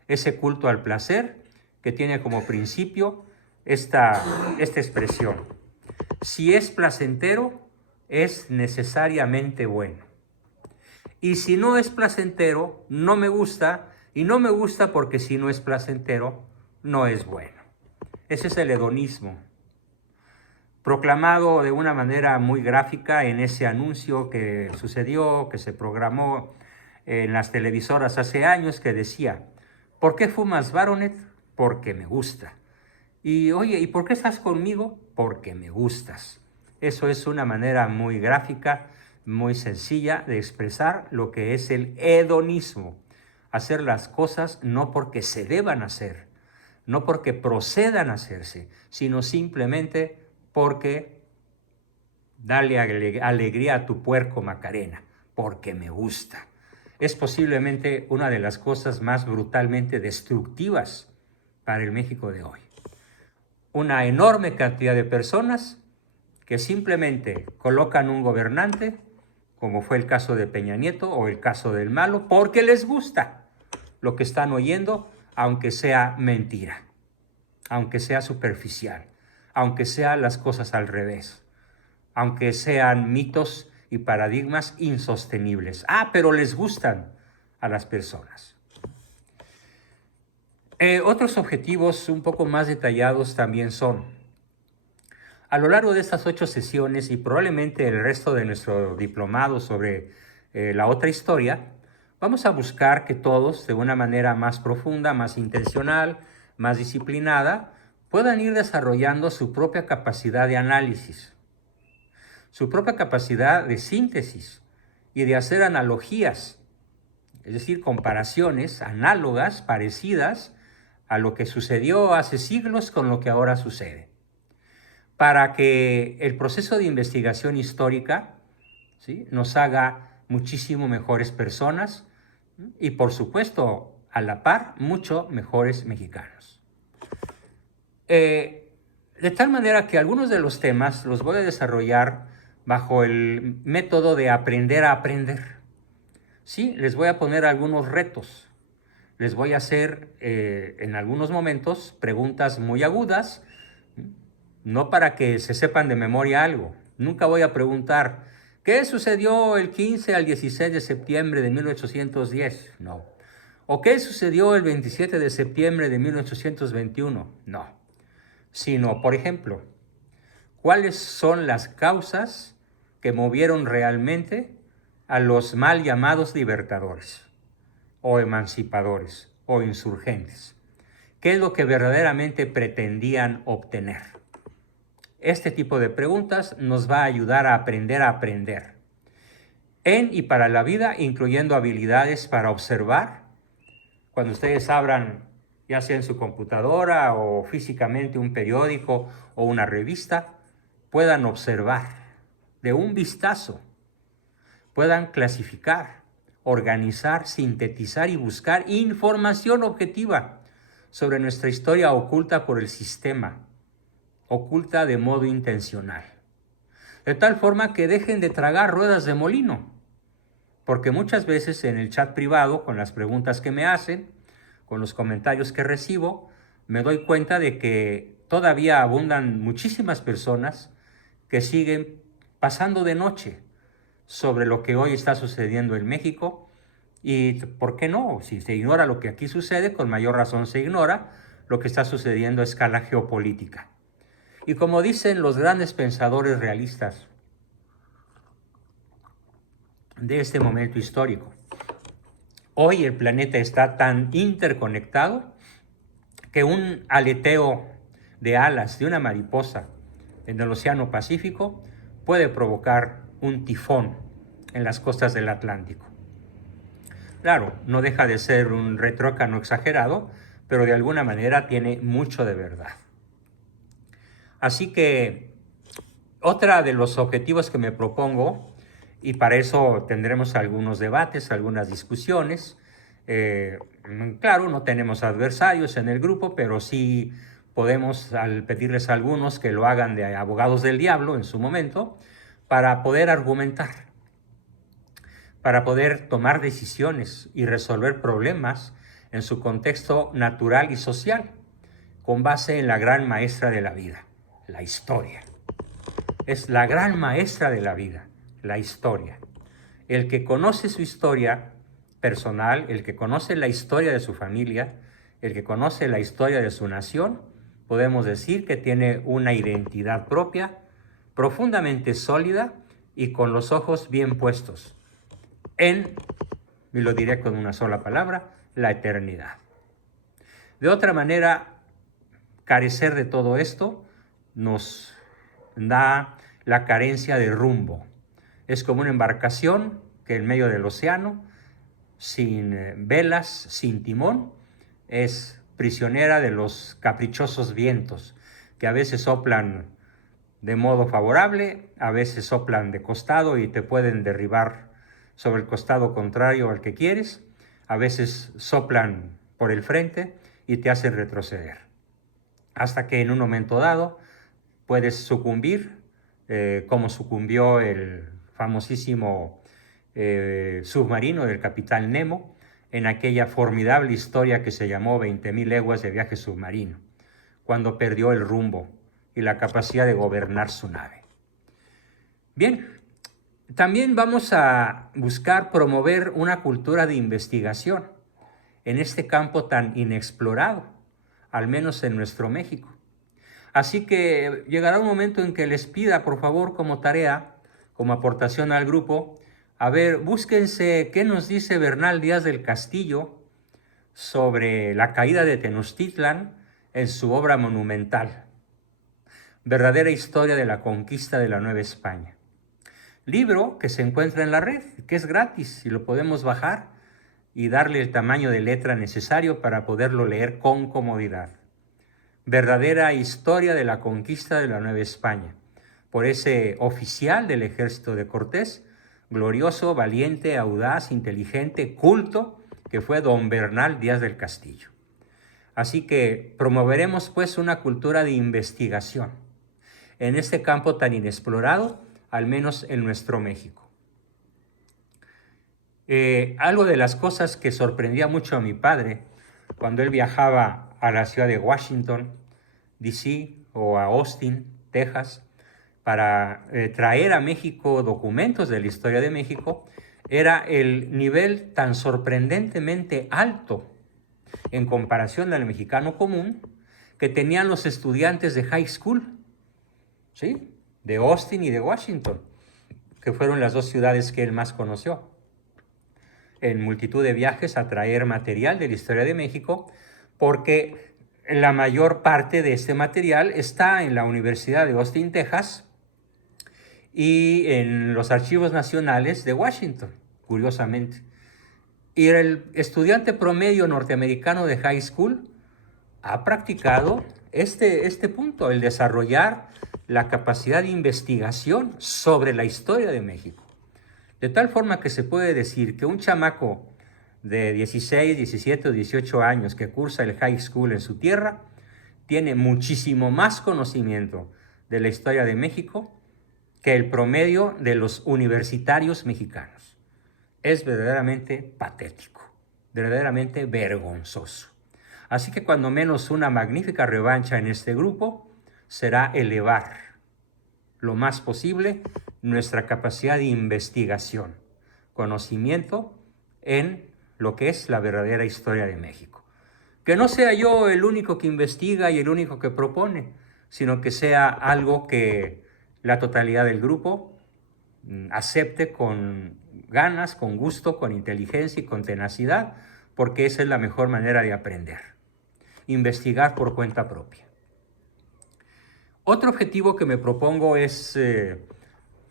Ese culto al placer que tiene como principio esta expresión: si es placentero, es necesariamente bueno. Y si no es placentero, no me gusta, y no me gusta porque si no es placentero, no es bueno. Ese es el hedonismo, proclamado de una manera muy gráfica en ese anuncio que sucedió, que se programó en las televisoras hace años, que decía: ¿por qué fumas, Baronet? Porque me gusta. Y oye, ¿y por qué estás conmigo? Porque me gustas. Eso es una manera muy gráfica, muy sencilla de expresar lo que es el hedonismo. Hacer las cosas no porque se deban hacer, no porque procedan a hacerse, sino simplemente porque dale alegría a tu puerco, Macarena, porque me gusta. Es posiblemente una de las cosas más brutalmente destructivas para el México de hoy. Una enorme cantidad de personas que simplemente colocan un gobernante, como fue el caso de Peña Nieto o el caso del Malo, porque les gusta lo que están oyendo, aunque sea mentira, aunque sea superficial, aunque sean las cosas al revés, aunque sean mitos y paradigmas insostenibles. Pero les gustan a las personas. Otros objetivos un poco más detallados también son: a lo largo de estas 8 sesiones y probablemente el resto de nuestro diplomado sobre la otra historia, vamos a buscar que todos, de una manera más profunda, más intencional, más disciplinada, puedan ir desarrollando su propia capacidad de análisis, su propia capacidad de síntesis y de hacer analogías, es decir, comparaciones análogas, parecidas a lo que sucedió hace siglos con lo que ahora sucede, para que el proceso de investigación histórica, ¿sí?, nos haga muchísimo mejores personas y, por supuesto, a la par, mucho mejores mexicanos. De tal manera que algunos de los temas los voy a desarrollar bajo el método de aprender a aprender. Sí, les voy a poner algunos retos. Les voy a hacer en algunos momentos preguntas muy agudas, no para que se sepan de memoria algo. Nunca voy a preguntar: ¿qué sucedió el 15 al 16 de septiembre de 1810? No. ¿O qué sucedió el 27 de septiembre de 1821? No. Sino, por ejemplo, ¿cuáles son las causas que movieron realmente a los mal llamados libertadores, o emancipadores, o insurgentes? ¿Qué es lo que verdaderamente pretendían obtener? Este tipo de preguntas nos va a ayudar a aprender en y para la vida, incluyendo habilidades para observar. Cuando ustedes abran, ya sea en su computadora o físicamente, un periódico o una revista, puedan observar de un vistazo, puedan clasificar, organizar, sintetizar y buscar información objetiva sobre nuestra historia oculta por el sistema, oculta de modo intencional. De tal forma que dejen de tragar ruedas de molino, porque muchas veces en el chat privado, con las preguntas que me hacen, con los comentarios que recibo, me doy cuenta de que todavía abundan muchísimas personas que siguen pasando de noche sobre lo que hoy está sucediendo en México. Y ¿por qué no? Si se ignora lo que aquí sucede, con mayor razón se ignora lo que está sucediendo a escala geopolítica. Y como dicen los grandes pensadores realistas de este momento histórico, hoy el planeta está tan interconectado que un aleteo de alas de una mariposa en el Océano Pacífico puede provocar un tifón en las costas del Atlántico. Claro, no deja de ser un retrócano exagerado, pero de alguna manera tiene mucho de verdad. Así que otra de los objetivos que me propongo, y para eso tendremos algunos debates, algunas discusiones, claro, no tenemos adversarios en el grupo, pero sí podemos pedirles a algunos que lo hagan de abogados del diablo en su momento, para poder argumentar, para poder tomar decisiones y resolver problemas en su contexto natural y social, con base en la gran maestra de la vida, la historia. Es la gran maestra de la vida, la historia. El que conoce su historia personal, el que conoce la historia de su familia, el que conoce la historia de su nación, podemos decir que tiene una identidad propia, profundamente sólida y con los ojos bien puestos en, y lo diré con una sola palabra, la eternidad. De otra manera, carecer de todo esto nos da la carencia de rumbo. Es como una embarcación que en medio del océano, sin velas, sin timón, es prisionera de los caprichosos vientos que a veces soplan de modo favorable, a veces soplan de costado y te pueden derribar sobre el costado contrario al que quieres, a veces soplan por el frente y te hacen retroceder, hasta que en un momento dado puedes sucumbir, como sucumbió el famosísimo submarino del capitán Nemo en aquella formidable historia que se llamó 20.000 leguas de viaje submarino, cuando perdió el rumbo y la capacidad de gobernar su nave. Bien, también vamos a buscar promover una cultura de investigación en este campo tan inexplorado, al menos en nuestro México. Así que llegará un momento en que les pida, por favor, como tarea, como aportación al grupo, a ver, búsquense qué nos dice Bernal Díaz del Castillo sobre la caída de Tenochtitlan en su obra monumental, Verdadera historia de la conquista de la Nueva España. Libro que se encuentra en la red, que es gratis y lo podemos bajar y darle el tamaño de letra necesario para poderlo leer con comodidad. Verdadera historia de la conquista de la Nueva España, por ese oficial del ejército de Cortés, glorioso, valiente, audaz, inteligente, culto, que fue don Bernal Díaz del Castillo. Así que promoveremos pues una cultura de investigación en este campo tan inexplorado, al menos en nuestro México. Algo de las cosas que sorprendía mucho a mi padre cuando él viajaba a la ciudad de Washington, D.C. o a Austin, Texas, para traer a México documentos de la historia de México, era el nivel tan sorprendentemente alto en comparación al mexicano común que tenían los estudiantes de high school, ¿sí?, de Austin y de Washington, que fueron las dos ciudades que él más conoció, en multitud de viajes a traer material de la historia de México, porque la mayor parte de este material está en la Universidad de Austin, Texas, y en los archivos nacionales de Washington, curiosamente. Y el estudiante promedio norteamericano de high school ha practicado este punto, el desarrollar la capacidad de investigación sobre la historia de México. De tal forma que se puede decir que un chamaco de 16, 17 o 18 años que cursa el high school en su tierra tiene muchísimo más conocimiento de la historia de México que el promedio de los universitarios mexicanos. Es verdaderamente patético, verdaderamente vergonzoso. Así que cuando menos una magnífica revancha en este grupo será elevar lo más posible nuestra capacidad de investigación, conocimiento en lo que es la verdadera historia de México. Que no sea yo el único que investiga y el único que propone, sino que sea algo que la totalidad del grupo acepte con ganas, con gusto, con inteligencia y con tenacidad, porque esa es la mejor manera de aprender. Investigar por cuenta propia. Otro objetivo que me propongo es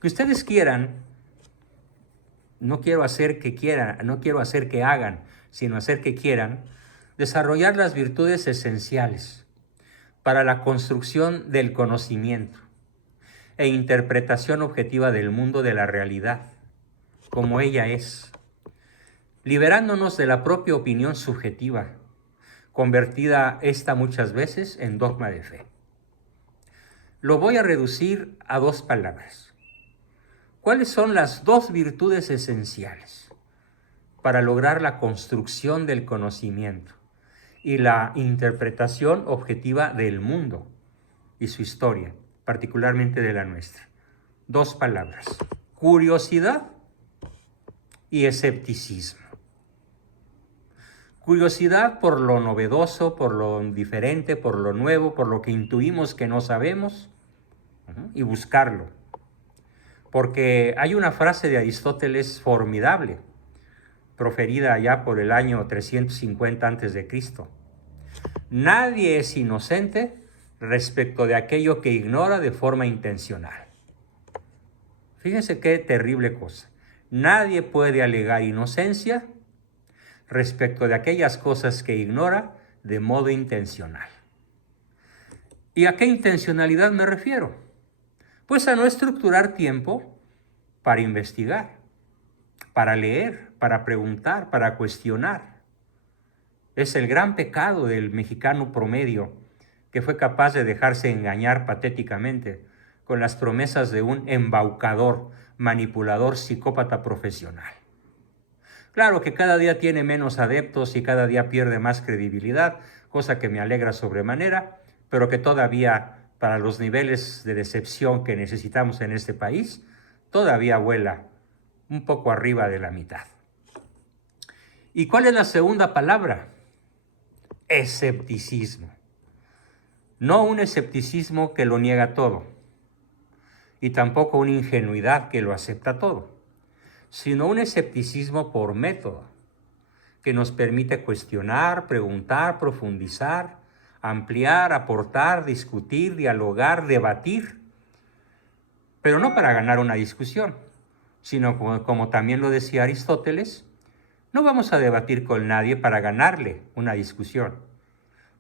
Que ustedes quieran, no quiero hacer que quieran, no quiero hacer que hagan, sino hacer que quieran, desarrollar las virtudes esenciales para la construcción del conocimiento e interpretación objetiva del mundo, de la realidad, como ella es, liberándonos de la propia opinión subjetiva, convertida esta muchas veces en dogma de fe. Lo voy a reducir a 2 palabras. ¿Cuáles son las 2 virtudes esenciales para lograr la construcción del conocimiento y la interpretación objetiva del mundo y su historia, particularmente de la nuestra? 2 palabras: curiosidad y escepticismo. Curiosidad por lo novedoso, por lo diferente, por lo nuevo, por lo que intuimos que no sabemos, y buscarlo. Porque hay una frase de Aristóteles formidable, proferida allá por el año 350 a.C. Nadie es inocente respecto de aquello que ignora de forma intencional. Fíjense qué terrible cosa. Nadie puede alegar inocencia respecto de aquellas cosas que ignora de modo intencional. ¿Y a qué intencionalidad me refiero? Pues a no estructurar tiempo para investigar, para leer, para preguntar, para cuestionar. Es el gran pecado del mexicano promedio, que fue capaz de dejarse engañar patéticamente con las promesas de un embaucador, manipulador, psicópata profesional. Claro que cada día tiene menos adeptos y cada día pierde más credibilidad, cosa que me alegra sobremanera, pero que todavía, para los niveles de decepción que necesitamos en este país, todavía vuela un poco arriba de la mitad. ¿Y cuál es la segunda palabra? Escepticismo. No un escepticismo que lo niega todo, y tampoco una ingenuidad que lo acepta todo, sino un escepticismo por método, que nos permite cuestionar, preguntar, profundizar, ampliar, aportar, discutir, dialogar, debatir, pero no para ganar una discusión, sino como también lo decía Aristóteles, no vamos a debatir con nadie para ganarle una discusión.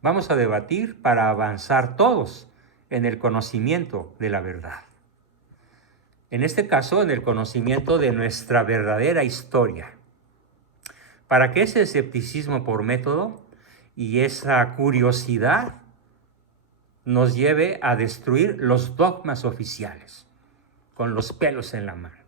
Vamos a debatir para avanzar todos en el conocimiento de la verdad. En este caso, en el conocimiento de nuestra verdadera historia. Para que ese escepticismo por método y esa curiosidad nos lleve a destruir los dogmas oficiales, con los pelos en la mano,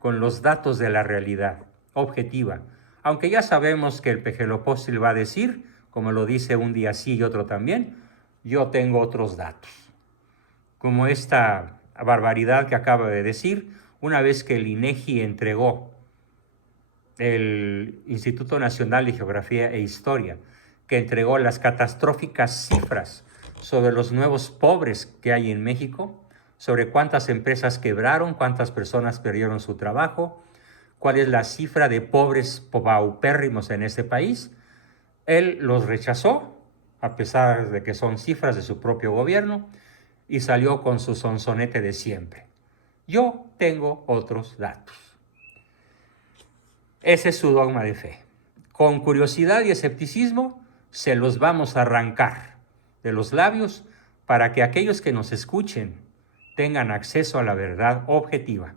con los datos de la realidad objetiva. Aunque ya sabemos que el pejelopósil va a decir, como lo dice un día sí y otro también, yo tengo otros datos. Como esta barbaridad que acaba de decir, una vez que el INEGI entregó, el Instituto Nacional de Geografía e Historia, que entregó las catastróficas cifras sobre los nuevos pobres que hay en México, sobre cuántas empresas quebraron, cuántas personas perdieron su trabajo, cuál es la cifra de pobres paupérrimos en este país. Él los rechazó, a pesar de que son cifras de su propio gobierno, y salió con su sonsonete de siempre. Yo tengo otros datos. Ese es su dogma de fe. Con curiosidad y escepticismo se los vamos a arrancar de los labios para que aquellos que nos escuchen tengan acceso a la verdad objetiva,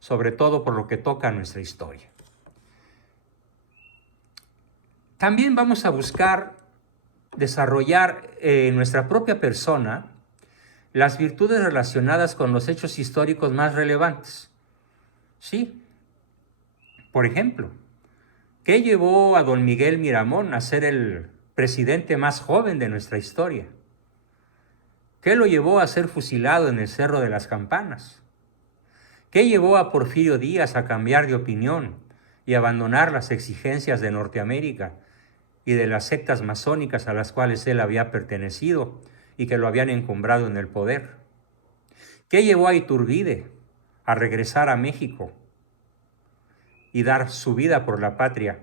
sobre todo por lo que toca a nuestra historia. También vamos a buscar desarrollar en nuestra propia persona las virtudes relacionadas con los hechos históricos más relevantes. Sí. Por ejemplo, ¿qué llevó a don Miguel Miramón a ser el presidente más joven de nuestra historia? ¿Qué lo llevó a ser fusilado en el Cerro de las Campanas? ¿Qué llevó a Porfirio Díaz a cambiar de opinión y abandonar las exigencias de Norteamérica y de las sectas masónicas a las cuales él había pertenecido y que lo habían encumbrado en el poder? ¿Qué llevó a Iturbide a regresar a México y dar su vida por la patria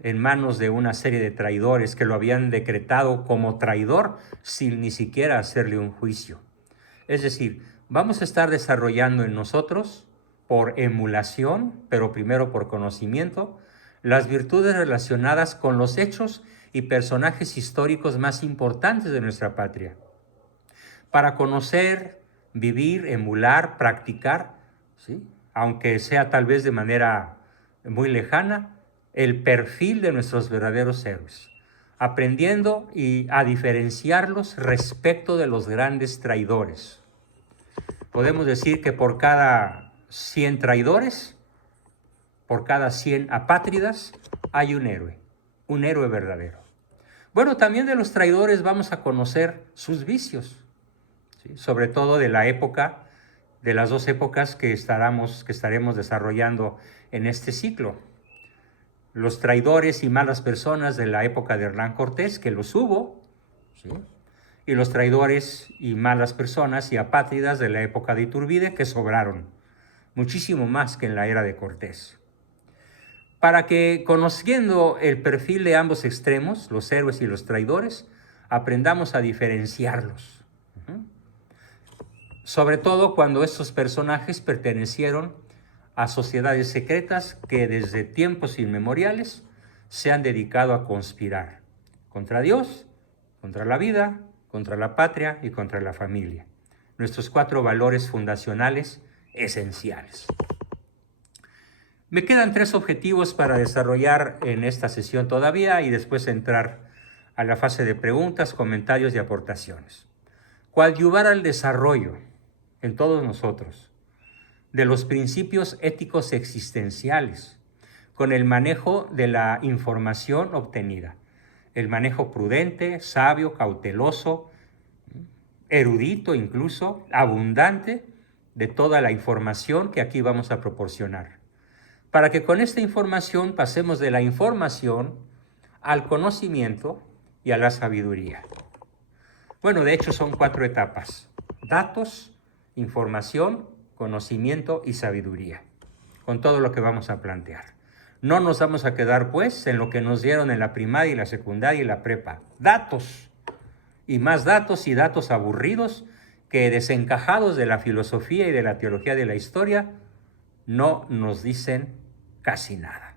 en manos de una serie de traidores que lo habían decretado como traidor sin ni siquiera hacerle un juicio? Es decir, vamos a estar desarrollando en nosotros, por emulación, pero primero por conocimiento, las virtudes relacionadas con los hechos y personajes históricos más importantes de nuestra patria. Para conocer, vivir, emular, practicar, ¿sí?, aunque sea tal vez de manera muy lejana, el perfil de nuestros verdaderos héroes, aprendiendo a diferenciarlos respecto de los grandes traidores. Podemos decir que por cada 100 traidores, por cada 100 apátridas, hay un héroe verdadero. Bueno, también de los traidores vamos a conocer sus vicios, ¿sí?, sobre todo de la época, de las dos épocas que estaremos desarrollando en este ciclo. Los traidores y malas personas de la época de Hernán Cortés, que los hubo, ¿sí?, y los traidores y malas personas y apátridas de la época de Iturbide, que sobraron, muchísimo más que en la era de Cortés. Para que, conociendo el perfil de ambos extremos, los héroes y los traidores, aprendamos a diferenciarlos. Sobre todo cuando estos personajes pertenecieron a sociedades secretas que desde tiempos inmemoriales se han dedicado a conspirar contra Dios, contra la vida, contra la patria y contra la familia. Nuestros 4 valores fundacionales esenciales. Me quedan 3 objetivos para desarrollar en esta sesión todavía y después entrar a la fase de preguntas, comentarios y aportaciones. Coadyuvar al desarrollo en todos nosotros de los principios éticos existenciales con el manejo de la información obtenida. El manejo prudente, sabio, cauteloso, erudito incluso, abundante de toda la información que aquí vamos a proporcionar. Para que con esta información pasemos de la información al conocimiento y a la sabiduría. Bueno, de hecho son 4 etapas: datos, información, conocimiento y sabiduría, con todo lo que vamos a plantear. No nos vamos a quedar, pues, en lo que nos dieron en la primaria y la secundaria y la prepa. Datos y datos aburridos que, desencajados de la filosofía y de la teología de la historia, no nos dicen casi nada.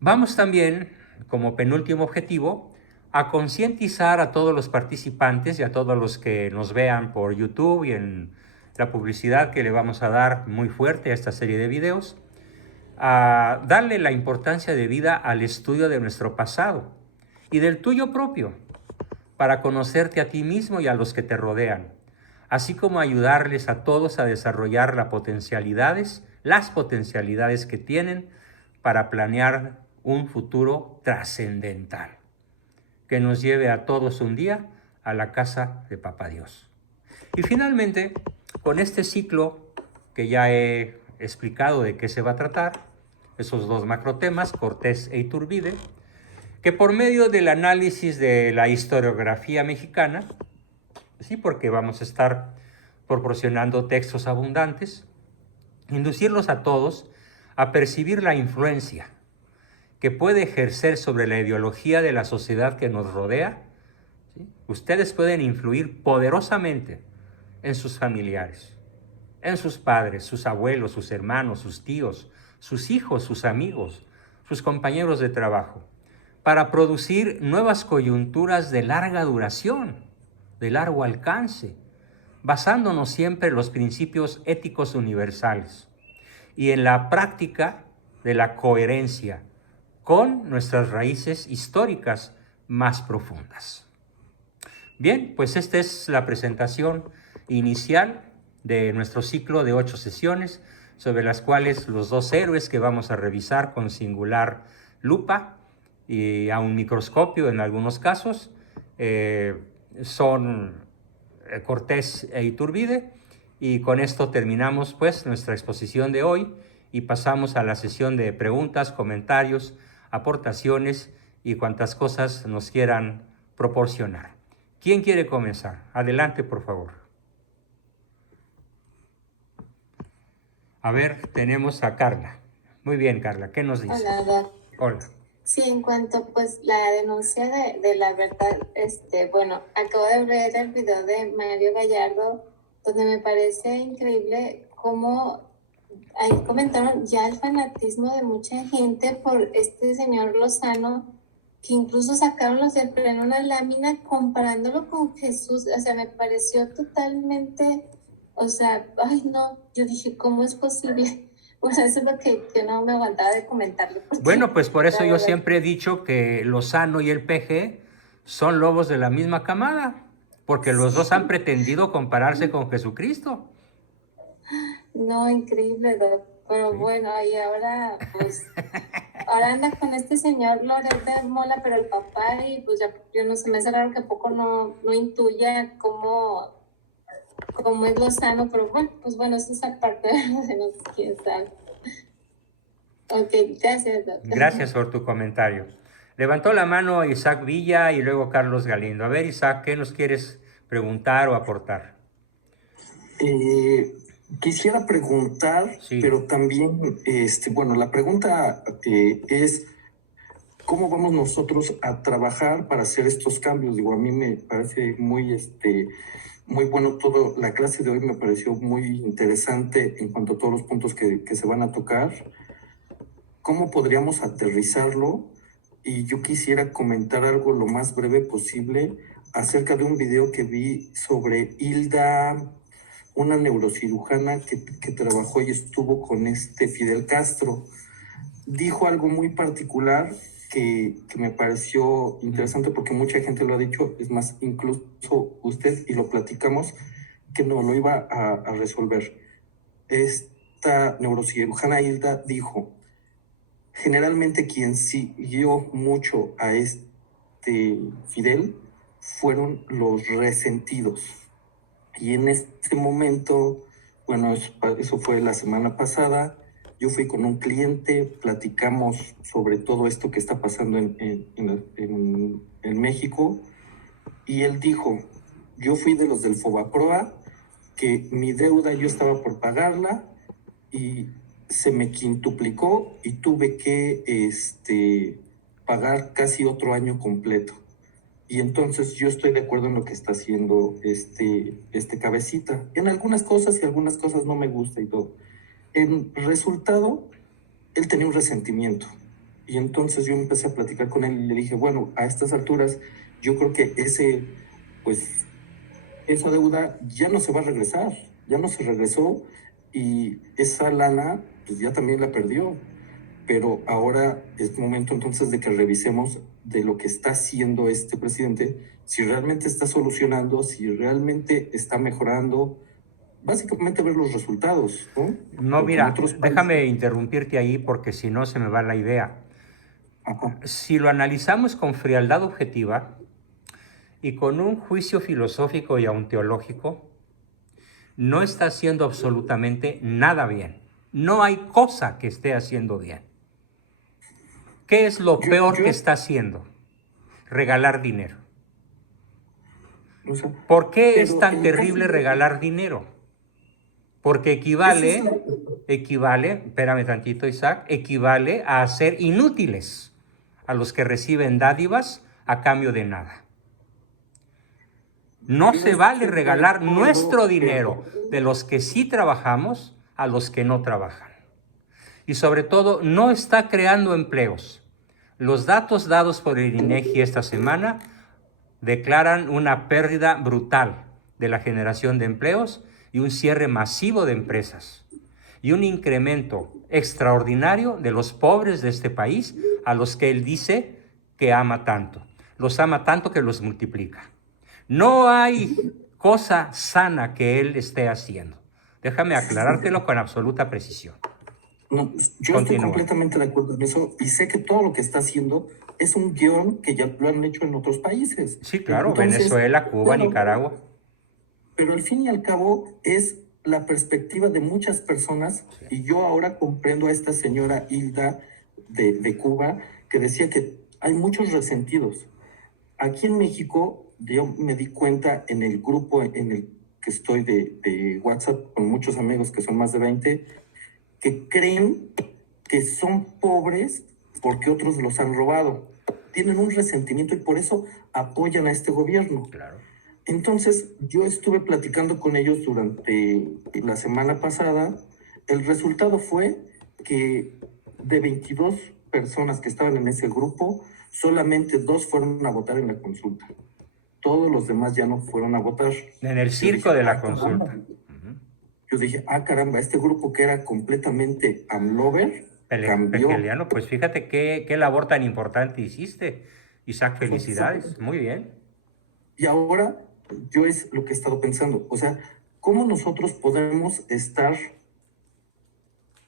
Vamos también, como penúltimo objetivo, a concientizar a todos los participantes y a todos los que nos vean por YouTube y en la publicidad que le vamos a dar muy fuerte a esta serie de videos, a darle la importancia debida al estudio de nuestro pasado y del tuyo propio, para conocerte a ti mismo y a los que te rodean, así como ayudarles a todos a desarrollar las potencialidades que tienen para planear un futuro trascendental, que nos lleve a todos un día a la casa de Papá Dios. Y finalmente, con este ciclo que ya he explicado de qué se va a tratar, esos 2 macrotemas, Cortés e Iturbide, que por medio del análisis de la historiografía mexicana, sí, porque vamos a estar proporcionando textos abundantes, inducirlos a todos a percibir la influencia que puede ejercer sobre la ideología de la sociedad que nos rodea. ¿Sí? Ustedes pueden influir poderosamente en sus familiares, en sus padres, sus abuelos, sus hermanos, sus tíos, sus hijos, sus amigos, sus compañeros de trabajo, para producir nuevas coyunturas de larga duración, de largo alcance, basándonos siempre en los principios éticos universales y en la práctica de la coherencia con nuestras raíces históricas más profundas. Bien, pues esta es la presentación inicial de nuestro ciclo de 8 sesiones, sobre las cuales los 2 héroes que vamos a revisar con singular lupa y a un microscopio en algunos casos son Cortés e Iturbide, y con esto terminamos, pues, nuestra exposición de hoy y pasamos a la sesión de preguntas, comentarios, aportaciones y cuantas cosas nos quieran proporcionar. ¿Quién quiere comenzar? Adelante, por favor. A ver, tenemos a Carla. Muy bien, Carla, ¿qué nos dice? Hola. Hola. Sí, en cuanto pues la denuncia de la verdad, bueno, acabo de ver el video de Mario Gallardo, donde me parece increíble cómo ahí comentaron ya el fanatismo de mucha gente por este señor Lozano, que incluso sacaron los de pleno una lámina comparándolo con Jesús. O sea, me pareció totalmente, o sea, ay no, yo dije, ¿cómo es posible? Bueno, eso es lo que yo no me aguantaba de comentarle. Bueno, pues por eso La yo verdad, siempre he dicho que Lozano y el PG son lobos de la misma camada, porque los dos han pretendido compararse con Jesucristo. no, increíble, Doc. Pero ¿Sí? bueno, y ahora, pues, ahora anda con este señor Loret de Mola, pero el papá, y pues ya, yo no sé, me hace raro que poco no intuya cómo es Lozano, pero bueno, pues bueno, eso es aparte de no sé quién sabe. Ok, gracias, Doc. Gracias por tu comentario. Levantó la mano Isaac Villa y luego Carlos Galindo. A ver, Isaac, ¿qué nos quieres preguntar o aportar? Quisiera preguntar, Sí. pero también, bueno, la pregunta es, ¿cómo vamos nosotros a trabajar para hacer estos cambios? Digo, a mí me parece muy bueno todo, la clase de hoy me pareció muy interesante en cuanto a todos los puntos que se van a tocar. ¿Cómo podríamos aterrizarlo? Y yo quisiera comentar algo lo más breve posible acerca de un video que vi sobre Hilda, una neurocirujana que trabajó y estuvo con Fidel Castro. Dijo algo muy particular que me pareció interesante porque mucha gente lo ha dicho, es más, incluso usted, y lo platicamos, que no lo iba a resolver. Esta neurocirujana Hilda dijo, generalmente quien siguió mucho a Fidel fueron los resentidos. Y en este momento, bueno, eso fue la semana pasada, yo fui con un cliente, platicamos sobre todo esto que está pasando en México, y él dijo, yo fui de los del Fobaproa, que mi deuda yo estaba por pagarla, y se me quintuplicó y tuve que pagar casi otro año completo. Y entonces yo estoy de acuerdo en lo que está haciendo este cabecita. En algunas cosas y algunas cosas no me gusta y todo. En resultado, él tenía un resentimiento. Y entonces yo empecé a platicar con él y le dije, bueno, a estas alturas yo creo que esa deuda ya no se va a regresar, ya no se regresó y esa lana pues ya también la perdió. Pero ahora es momento entonces de que revisemos de lo que está haciendo este presidente, si realmente está solucionando, si realmente está mejorando, básicamente ver los resultados, ¿no? No, Porque en mira, otros déjame países... interrumpirte ahí porque si no se me va la idea. Ajá. Si lo analizamos con frialdad objetiva y con un juicio filosófico y aun teológico, no está haciendo absolutamente nada bien. No hay cosa que esté haciendo bien. ¿Qué es lo peor que está haciendo? Regalar dinero. O sea, ¿Por qué es pero tan en el caso terrible regalar dinero? Porque esa es la... espérame tantito Isaac, equivale a hacer inútiles a los que reciben dádivas a cambio de nada. No Yo se vale estoy de regalar nuestro acuerdo, dinero de los que sí trabajamos a los que no trabajan. Y sobre todo, no está creando empleos. Los datos dados por el INEGI esta semana declaran una pérdida brutal de la generación de empleos y un cierre masivo de empresas y un incremento extraordinario de los pobres de este país a los que él dice que ama tanto. Los ama tanto que los multiplica. No hay cosa sana que él esté haciendo. Déjame aclarártelo con absoluta precisión. no, yo estoy Continúa. completamente de acuerdo en eso y sé que todo lo que está haciendo es un guión que ya lo han hecho en otros países. Sí, Pero claro, entonces, Venezuela, Cuba, claro, Nicaragua. pero al fin y al cabo es la perspectiva de muchas personas Sí. y yo ahora comprendo a esta señora Hilda de Cuba que decía que hay muchos resentidos. Aquí en México yo me di cuenta en el grupo en el que estoy de WhatsApp con muchos amigos que son más de 20 que creen que son pobres porque otros los han robado. Tienen un resentimiento y por eso apoyan a este gobierno. Claro. Entonces, yo estuve platicando con ellos durante la semana pasada. El resultado fue que de 22 personas que estaban en ese grupo, solamente 2 fueron a votar en la consulta. Todos los demás ya no fueron a votar. En el circo de la consulta. Yo dije, caramba, este grupo que era completamente amlover, cambió. Pegeliano, pues fíjate qué labor tan importante hiciste, Isaac, felicidades, muy bien. Y ahora yo es lo que he estado pensando, o sea, ¿cómo nosotros podemos estar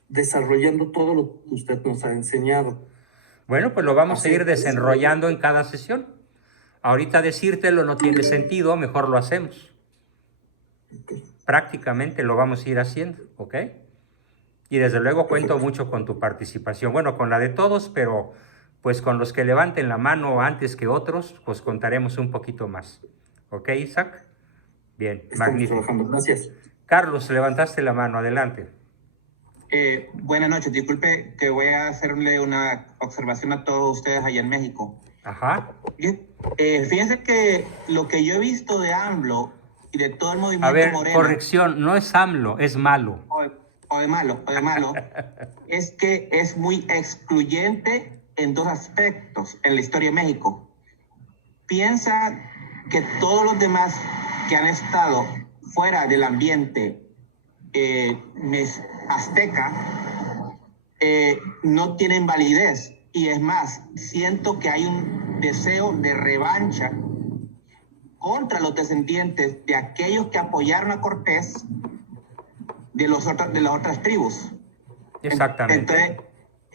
desarrollando todo lo que usted nos ha enseñado? Bueno, pues lo vamos a ir desenrollando en cada sesión. Ahorita decírtelo no tiene sentido, mejor lo hacemos. Prácticamente lo vamos a ir haciendo, ¿ok? Y desde luego cuento mucho con tu participación, bueno, con la de todos, pero pues con los que levanten la mano antes que otros, pues contaremos un poquito más. ¿Ok, Isaac? Bien, Estamos magnífico. trabajando. Gracias. Carlos, levantaste la mano, adelante. Buenas noches, disculpe que voy a hacerle una observación a todos ustedes allá en México. Ajá. Fíjense que lo que yo he visto de AMLO y de todo el movimiento A ver, Morena, corrección, no es AMLO, es malo. o de malo, es que es muy excluyente en 2 aspectos en la historia de México. Piensa que todos los demás que han estado fuera del ambiente azteca no tienen validez, y es más, siento que hay un deseo de revancha contra los descendientes de aquellos que apoyaron a Cortés de las otras tribus. Exactamente.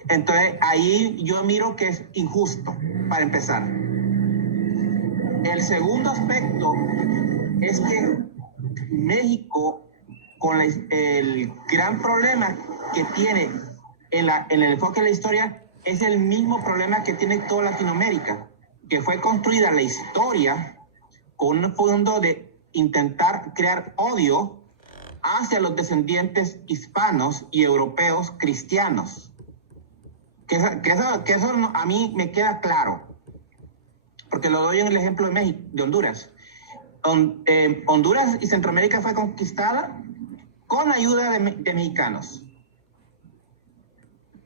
Entonces ahí yo miro que es injusto, para empezar. El segundo aspecto es que México, con el gran problema que tiene en el enfoque de la historia, es el mismo problema que tiene toda Latinoamérica, que fue construida la historia con un fondo de intentar crear odio hacia los descendientes hispanos y europeos cristianos. Que eso a mí me queda claro, porque lo doy en el ejemplo de México, de Honduras. Honduras y Centroamérica fue conquistada con ayuda de mexicanos.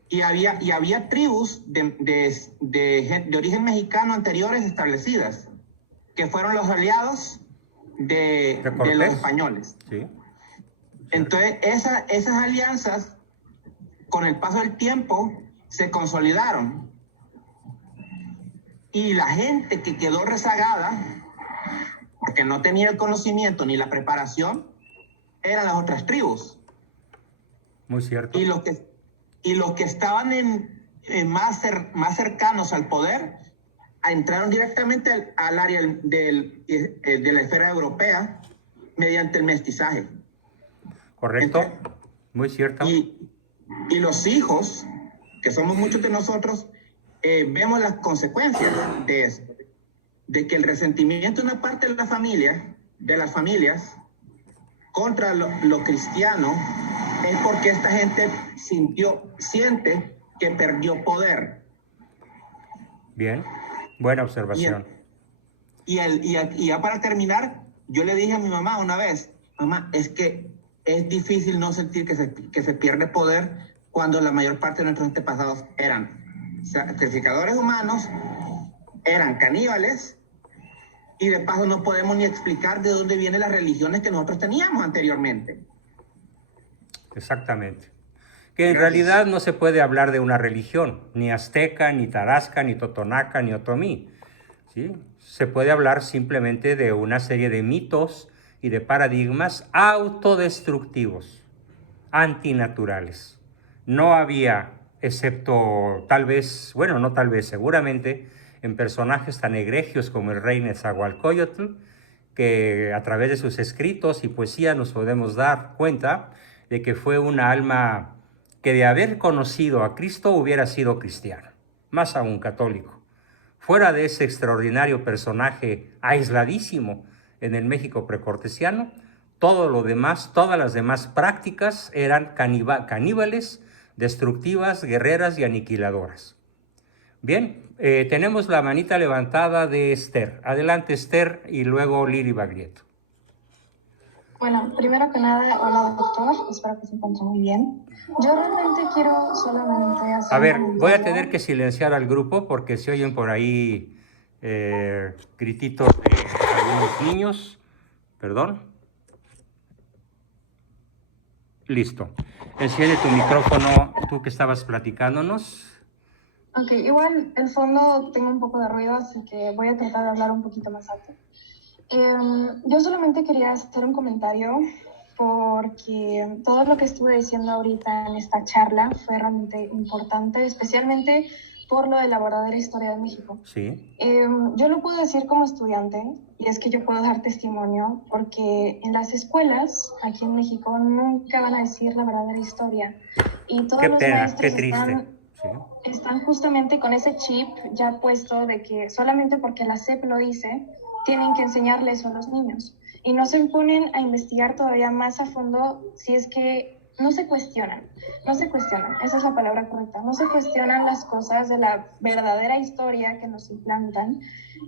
Y había tribus de origen mexicano anteriores establecidas, que fueron los aliados de los españoles. Sí. Entonces, esas alianzas, con el paso del tiempo, se consolidaron. Y la gente que quedó rezagada, porque no tenía el conocimiento ni la preparación, eran las otras tribus. Muy cierto. Y los que estaban más cercanos al poder entraron directamente al área de la esfera europea mediante el mestizaje. Correcto. Entonces, muy cierto. Y los hijos, que somos muchos de nosotros, vemos las consecuencias de eso, de que el resentimiento de una parte de las familias contra lo cristiano, es porque esta gente siente que perdió poder. Bien, buena observación. Y ya para terminar, yo le dije a mi mamá una vez, mamá, es que es difícil no sentir que se pierde poder cuando la mayor parte de nuestros antepasados eran sacrificadores humanos, eran caníbales, y de paso no podemos ni explicar de dónde vienen las religiones que nosotros teníamos anteriormente. Exactamente. Que en realidad no se puede hablar de una religión, ni azteca, ni tarasca, ni totonaca, ni otomí. ¿Sí? Se puede hablar simplemente de una serie de mitos y de paradigmas autodestructivos, antinaturales. No había, excepto tal vez, bueno, no tal vez, seguramente, en personajes tan egregios como el rey Nezahualcóyotl, que a través de sus escritos y poesía nos podemos dar cuenta de que fue una alma que de haber conocido a Cristo hubiera sido cristiano, más aún católico. Fuera de ese extraordinario personaje aisladísimo en el México precortesiano, todo lo demás, todas las demás prácticas eran caníbales, destructivas, guerreras y aniquiladoras. Bien, tenemos la manita levantada de Esther. Adelante, Esther, y luego Lili Baglietto. Bueno, primero que nada, hola doctor, espero que se encuentre muy bien. Yo realmente quiero solamente hacer A un ver, voy a comentario. tener que silenciar al grupo porque se oyen por ahí grititos de algunos niños. Perdón. Listo. Enciende tu micrófono, tú que estabas platicándonos. Ok, igual el fondo tengo un poco de ruido, así que voy a tratar de hablar un poquito más alto. Yo solamente quería hacer un comentario porque todo lo que estuve diciendo ahorita en esta charla fue realmente importante, especialmente por lo de la verdadera historia de México. Sí. Yo lo puedo decir como estudiante, y es que yo puedo dar testimonio, porque en las escuelas aquí en México nunca van a decir la verdadera historia. Y todos Qué los pena, maestros qué triste. están justamente con ese chip ya puesto de que solamente porque la SEP lo dice, tienen que enseñarle eso a los niños. Y no se ponen a investigar todavía más a fondo si es que no se cuestionan, esa es la palabra correcta, no se cuestionan las cosas de la verdadera historia que nos implantan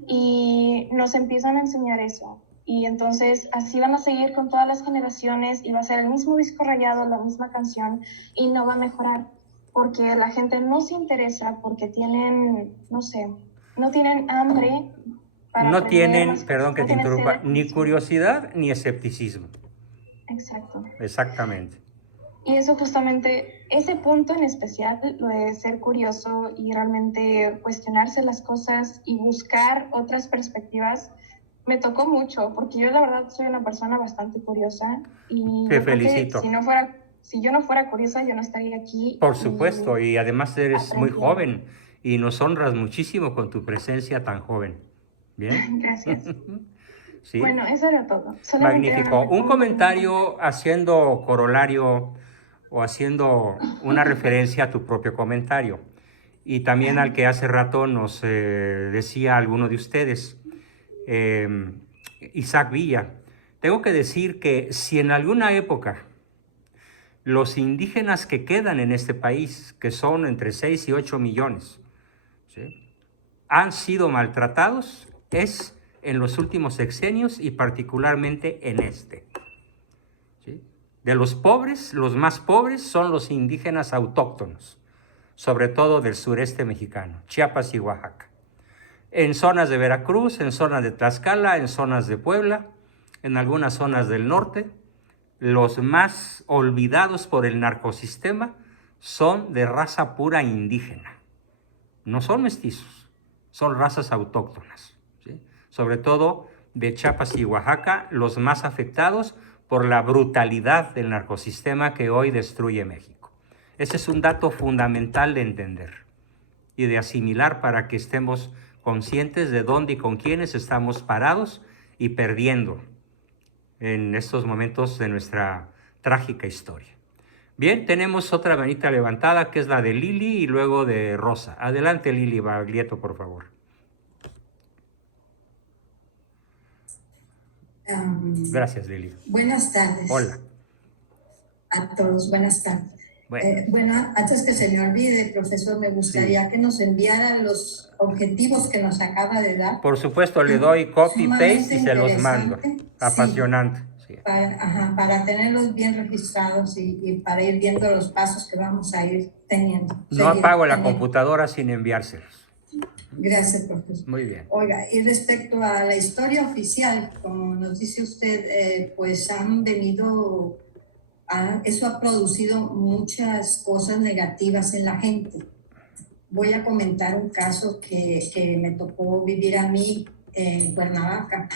y nos empiezan a enseñar eso. Y entonces así van a seguir con todas las generaciones y va a ser el mismo disco rayado, la misma canción y no va a mejorar porque la gente no se interesa, porque tienen, no sé, no tienen hambre para No aprender tienen, más perdón cosas, que no te tienen sed interrumpa, de ni conocimiento. curiosidad ni escepticismo. Exacto. Exactamente. Y eso justamente, ese punto en especial, lo de ser curioso y realmente cuestionarse las cosas y buscar otras perspectivas, me tocó mucho, porque yo la verdad soy una persona bastante curiosa y Te yo creo que felicito. si yo no fuera curiosa, yo no estaría aquí. Por supuesto, y además eres muy aprendiendo. joven y nos honras muchísimo con tu presencia tan joven. ¿Bien? Gracias. Sí. Bueno, eso era todo. Magnífico. Un comentario haciendo corolario o haciendo una referencia a tu propio comentario y también al que hace rato nos decía alguno de ustedes, Isaac Villa. Tengo que decir que si en alguna época los indígenas que quedan en este país, que son entre 6 y 8 millones, ¿sí?, han sido maltratados, es en los últimos sexenios y particularmente en este. ¿Sí? De los pobres, los más pobres son los indígenas autóctonos, sobre todo del sureste mexicano, Chiapas y Oaxaca. En zonas de Veracruz, en zonas de Tlaxcala, en zonas de Puebla, en algunas zonas del norte, los más olvidados por el narcosistema son de raza pura indígena. No son mestizos, son razas autóctonas, ¿sí? Sobre todo de Chiapas y Oaxaca, los más afectados por la brutalidad del narcosistema que hoy destruye México. Ese es un dato fundamental de entender y de asimilar para que estemos conscientes de dónde y con quiénes estamos parados y perdiendo en estos momentos de nuestra trágica historia. Bien, tenemos otra manita levantada que es la de Lili y luego de Rosa. Adelante, Lili Baglietto, por favor. Gracias, Lili. Buenas tardes. Hola. A todos, buenas tardes. Bueno. Bueno, antes que se me olvide, profesor, me gustaría que nos enviara los objetivos que nos acaba de dar. Por supuesto, le doy copy-paste y se los mando. Apasionante. Sí. Para tenerlos bien registrados y para ir viendo los pasos que vamos a ir teniendo. No apago la computadora sin enviárselos. Gracias, profesor. Muy bien. Oiga, y respecto a la historia oficial, como nos dice usted, pues han venido... eso ha producido muchas cosas negativas en la gente. Voy a comentar un caso que me tocó vivir a mí en Cuernavaca.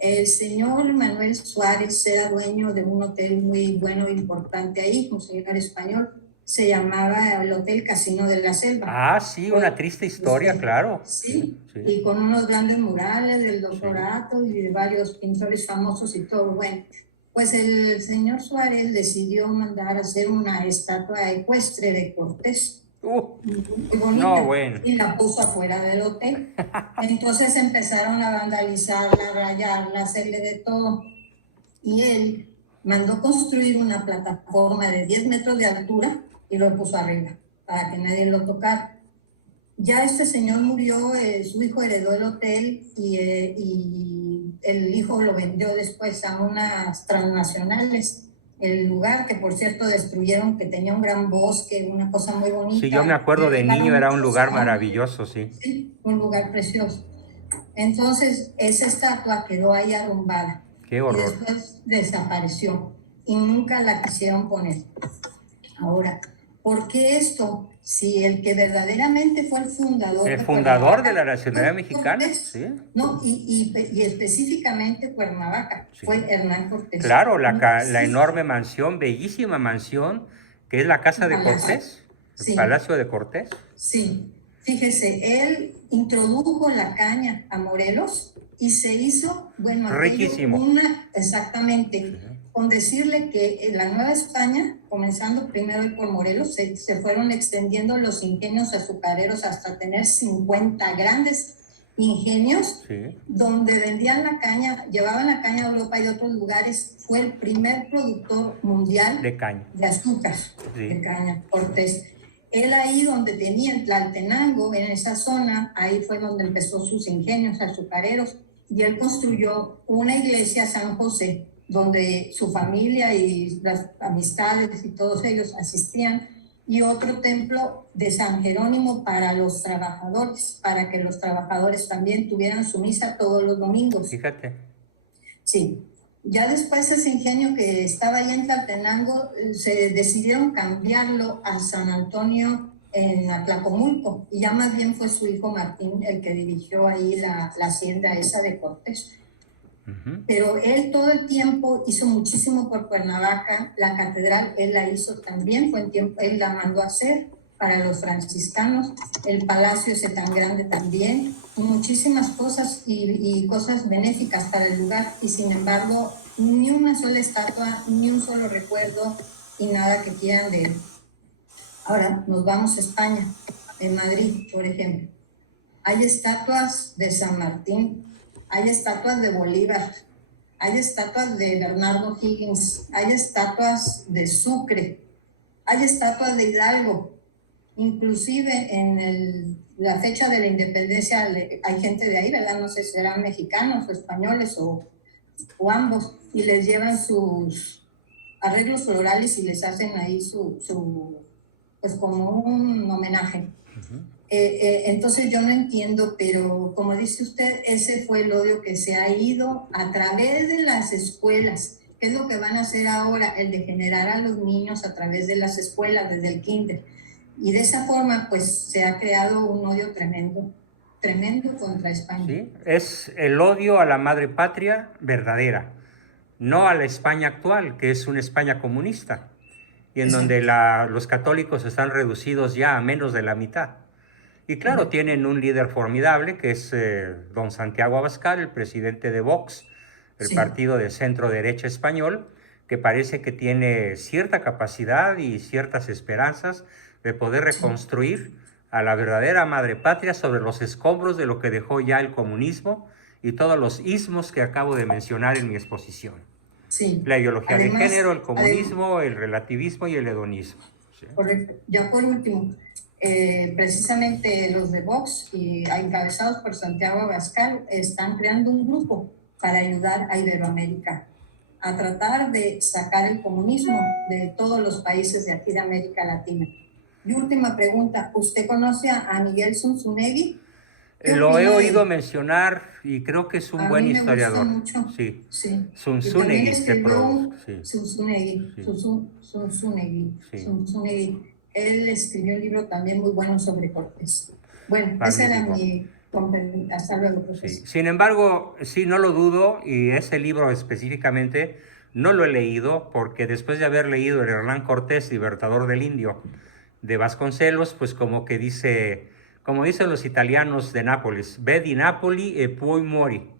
El señor Manuel Suárez era dueño de un hotel muy bueno e importante ahí, un señor español. Se llamaba el Hotel Casino de la Selva. Ah, sí, una triste historia, claro. Sí, y con unos grandes murales del doctorato y de varios pintores famosos y todo. Bueno, pues el señor Suárez decidió mandar a hacer una estatua ecuestre de Cortés. Muy bonita, no, bueno. Y la puso afuera del hotel. Entonces empezaron a vandalizarla, a rayarla, a hacerle de todo. Y él mandó construir una plataforma de 10 metros de altura y lo puso arriba para que nadie lo tocara. Ya este señor murió, su hijo heredó el hotel y el hijo lo vendió después a unas transnacionales. El lugar que, por cierto, destruyeron, que tenía un gran bosque, una cosa muy bonita. Sí, yo me acuerdo de niño, era un lugar maravilloso, sí. Sí, un lugar precioso. Entonces, esa estatua quedó ahí arrumbada. Qué horror. Y después desapareció y nunca la quisieron poner. Ahora, ¿por qué esto? Si el que verdaderamente fue el fundador... El fundador de la nacionalidad fue mexicana, Cortés, sí. No, y específicamente Cuernavaca, Sí. fue Hernán Cortés. Claro, la Sí. enorme mansión, bellísima mansión, que es la casa de Palacio. Cortés, el Sí. Palacio de Cortés. Sí, fíjese, él introdujo la caña a Morelos y se hizo, bueno, aquello Riquísimo. exactamente, con decirle que en la Nueva España, comenzando primero por Morelos, se fueron extendiendo los ingenios azucareros hasta tener 50 grandes ingenios, Sí. donde vendían la caña, llevaban la caña a Europa y de otros lugares. Fue el primer productor mundial De caña. de azúcar, Sí. de caña, Cortés. Él ahí donde tenía en Tlaltenango, en esa zona, ahí fue donde empezó sus ingenios azucareros, y él construyó una iglesia, San José, donde su familia y las amistades y todos ellos asistían, y otro templo de San Jerónimo para los trabajadores, para que los trabajadores también tuvieran su misa todos los domingos. Fíjate. Sí. Ya después ese ingenio que estaba ahí en Tlaltenango, se decidieron cambiarlo a San Antonio en Atlacomulco, y ya más bien fue su hijo Martín el que dirigió ahí la hacienda esa de Cortés. Pero él todo el tiempo hizo muchísimo por Cuernavaca. La catedral él la hizo también, fue en tiempo, él la mandó a hacer para los franciscanos, el palacio ese tan grande también, y muchísimas cosas y cosas benéficas para el lugar, y sin embargo ni una sola estatua, ni un solo recuerdo y nada que quieran de él. Ahora nos vamos a España, en Madrid, por ejemplo. Hay estatuas de San Martín, hay estatuas de Bolívar, hay estatuas de Bernardo Higgins, hay estatuas de Sucre, hay estatuas de Hidalgo. Inclusive en la fecha de la independencia hay gente de ahí, ¿verdad? No sé si serán mexicanos o españoles o ambos, y les llevan sus arreglos florales y les hacen ahí pues como un homenaje. Entonces yo no entiendo, pero como dice usted, ese fue el odio que se ha ido a través de las escuelas. ¿Qué es lo que van a hacer ahora? El de generar a los niños a través de las escuelas, desde el kinder. Y de esa forma, pues, se ha creado un odio tremendo, tremendo contra España. Sí, es el odio a la madre patria verdadera, no a la España actual, que es una España comunista, y en donde los católicos están reducidos ya a menos de la mitad. Y claro, tienen un líder formidable, que es don Santiago Abascal, el presidente de Vox, el partido de centro-derecha español, que parece que tiene cierta capacidad y ciertas esperanzas de poder reconstruir a la verdadera madre patria sobre los escombros de lo que dejó ya el comunismo y todos los ismos que acabo de mencionar en mi exposición. Sí. La ideología de género, el comunismo, el relativismo y el hedonismo. ¿Sí? Correcto. Ya por último, precisamente los de Vox, y encabezados por Santiago Abascal, están creando un grupo para ayudar a Iberoamérica a tratar de sacar el comunismo de todos los países de aquí de América Latina. Y última pregunta, ¿usted conoce a Miguel Zunzunegui? Lo he oído mencionar y creo que es un buen historiador. Mucho. Sí. Sí. Zunzunegui. Zunzunegui. Él escribió un libro también muy bueno sobre Cortés. Bueno, ese era mi... Hasta luego, profesor. Sí. Sin embargo, sí, no lo dudo, y ese libro específicamente no lo he leído, porque después de haber leído el Hernán Cortés, Libertador del Indio, de Vasconcelos, pues como que dice, como dicen los italianos de Nápoles, vedi Napoli e puoi mori.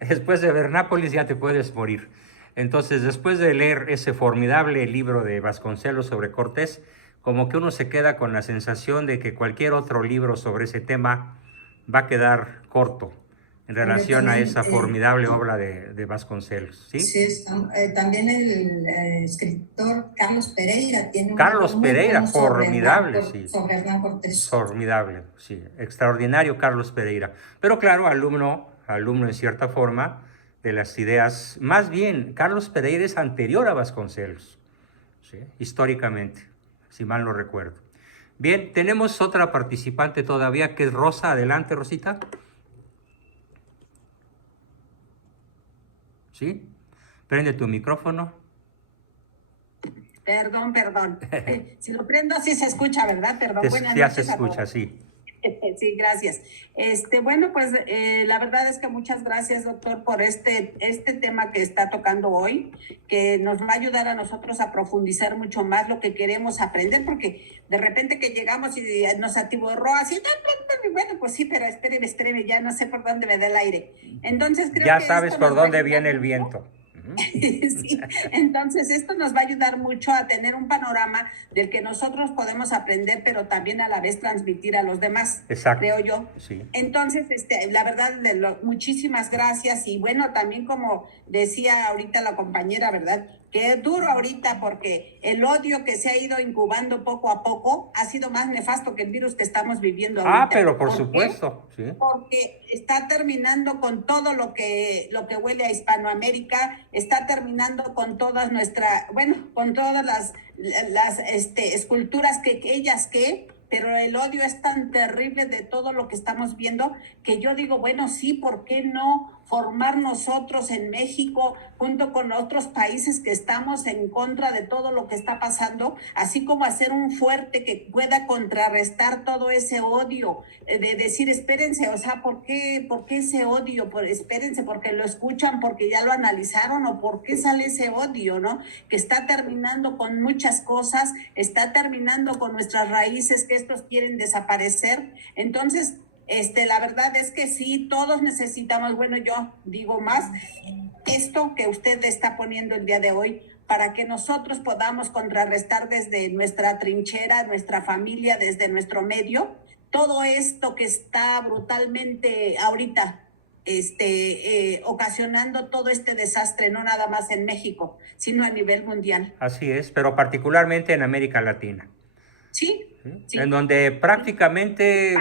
Después de ver Nápoles ya te puedes morir. Entonces, después de leer ese formidable libro de Vasconcelos sobre Cortés, como que uno se queda con la sensación de que cualquier otro libro sobre ese tema va a quedar corto, en relación a también, esa formidable obra de Vasconcelos, ¿sí? Sí, también el escritor Carlos Pereira tiene un Carlos libro muy Pereira, bueno formidable, sí. sobre Hernán Cortés. Formidable, sí. Extraordinario Carlos Pereira. Pero claro, alumno en cierta forma de las ideas. Más bien, Carlos Pereira es anterior a Vasconcelos, ¿sí? Históricamente, si mal no recuerdo. Bien, tenemos otra participante todavía que es Rosa. Adelante, Rosita. ¿Sí? Prende tu micrófono. Perdón. Si lo prendo, sí se escucha, ¿verdad? Perdón. Buenas Ya noches se escucha, sí. Sí, gracias. Bueno, pues la verdad es que muchas gracias, doctor, por este tema que está tocando hoy, que nos va a ayudar a nosotros a profundizar mucho más lo que queremos aprender, porque de repente que llegamos y nos atiborró así, bueno, pues sí, pero espéreme, ya no sé por dónde me da el aire. Entonces creo ya que sabes esto por nos va a dónde ayudar viene el mucho. viento. Sí, entonces esto nos va a ayudar mucho a tener un panorama del que nosotros podemos aprender, pero también a la vez transmitir a los demás, Exacto. creo yo. Sí. Entonces, la verdad, muchísimas gracias. Y bueno, también como decía ahorita la compañera, ¿verdad? Que es duro ahorita porque el odio que se ha ido incubando poco a poco ha sido más nefasto que el virus que estamos viviendo ahorita. Pero por ¿Por qué? supuesto, sí. Porque está terminando con todo lo que huele a Hispanoamérica, está terminando con todas con todas las esculturas pero el odio es tan terrible de todo lo que estamos viendo que yo digo, bueno, sí, ¿por qué no formar nosotros en México junto con otros países que estamos en contra de todo lo que está pasando, así como hacer un fuerte que pueda contrarrestar todo ese odio, de decir, espérense, o sea, ¿por qué ese odio? Espérense, porque lo escuchan, porque ya lo analizaron, o por qué sale ese odio, ¿no? Que está terminando con muchas cosas, está terminando con nuestras raíces, que estos quieren desaparecer. Entonces, la verdad es que sí, todos necesitamos, bueno, yo digo más, esto que usted está poniendo el día de hoy, para que nosotros podamos contrarrestar desde nuestra trinchera, nuestra familia, desde nuestro medio, todo esto que está brutalmente ahorita ocasionando todo este desastre, no nada más en México, sino a nivel mundial. Así es, pero particularmente en América Latina. Sí. En donde prácticamente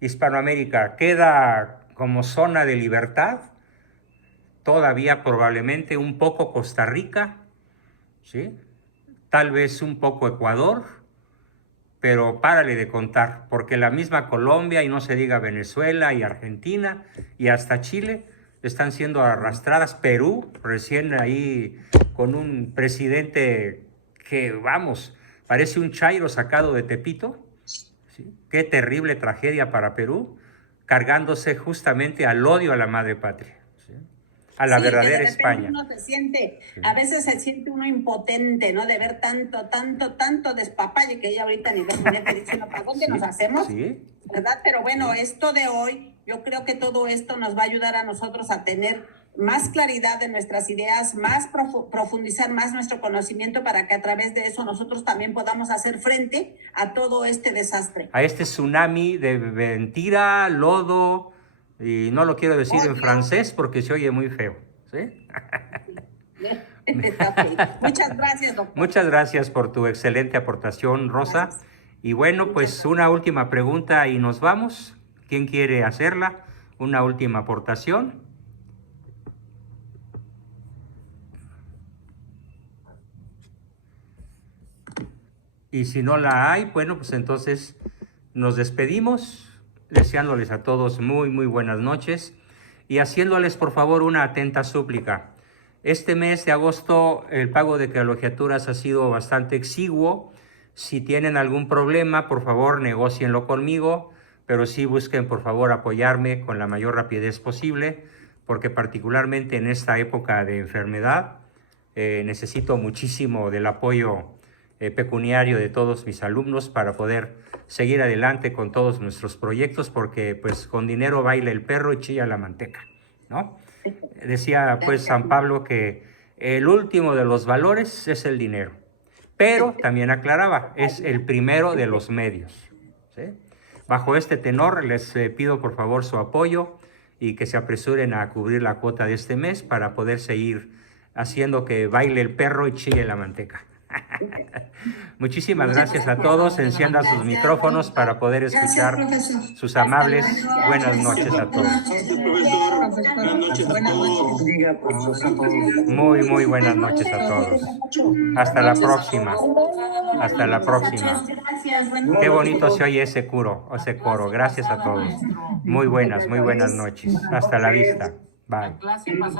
Hispanoamérica queda como zona de libertad, todavía probablemente un poco Costa Rica, ¿sí? Tal vez un poco Ecuador, pero párale de contar, porque la misma Colombia, y no se diga Venezuela y Argentina y hasta Chile, están siendo arrastradas. Perú, recién ahí con un presidente que, vamos, parece un chairo sacado de Tepito, ¿sí? Qué terrible tragedia para Perú, cargándose justamente al odio a la madre patria, ¿sí? A la verdadera España. Uno se siente, a veces se siente uno impotente, ¿no? De ver tanto despapalle que ya ahorita ni vemos, que dicen, ¿para dónde nos hacemos? Sí. ¿Verdad? Pero bueno, esto de hoy, yo creo que todo esto nos va a ayudar a nosotros a tener más claridad de nuestras ideas, más profundizar más nuestro conocimiento para que a través de eso nosotros también podamos hacer frente a todo este desastre. A este tsunami de mentira, lodo, y no lo quiero decir en francés porque se oye muy feo, ¿sí? Okay. Muchas gracias, doctor. Muchas gracias por tu excelente aportación, Rosa. Gracias. Y bueno, pues una última pregunta y nos vamos. ¿Quién quiere hacerla? Una última aportación. Y si no la hay, bueno, pues entonces nos despedimos, deseándoles a todos muy buenas noches y haciéndoles por favor una atenta súplica. Este mes de agosto el pago de colegiaturas ha sido bastante exiguo. Si tienen algún problema, por favor, negócienlo conmigo, pero sí busquen por favor apoyarme con la mayor rapidez posible, porque particularmente en esta época de enfermedad necesito muchísimo del apoyo pecuniario de todos mis alumnos para poder seguir adelante con todos nuestros proyectos, porque pues con dinero baila el perro y chilla la manteca, ¿no? Decía pues San Pablo que el último de los valores es el dinero, pero también aclaraba, es el primero de los medios, ¿sí? Bajo este tenor les pido por favor su apoyo y que se apresuren a cubrir la cuota de este mes para poder seguir haciendo que baile el perro y chille la manteca. Muchísimas gracias a todos. Enciendan sus micrófonos para poder escuchar sus amables buenas noches a todos. Muy, muy buenas noches a todos. Hasta la próxima. Hasta la próxima. Qué bonito se oye ese coro. Gracias a todos. Muy buenas noches. Hasta la vista. Bye.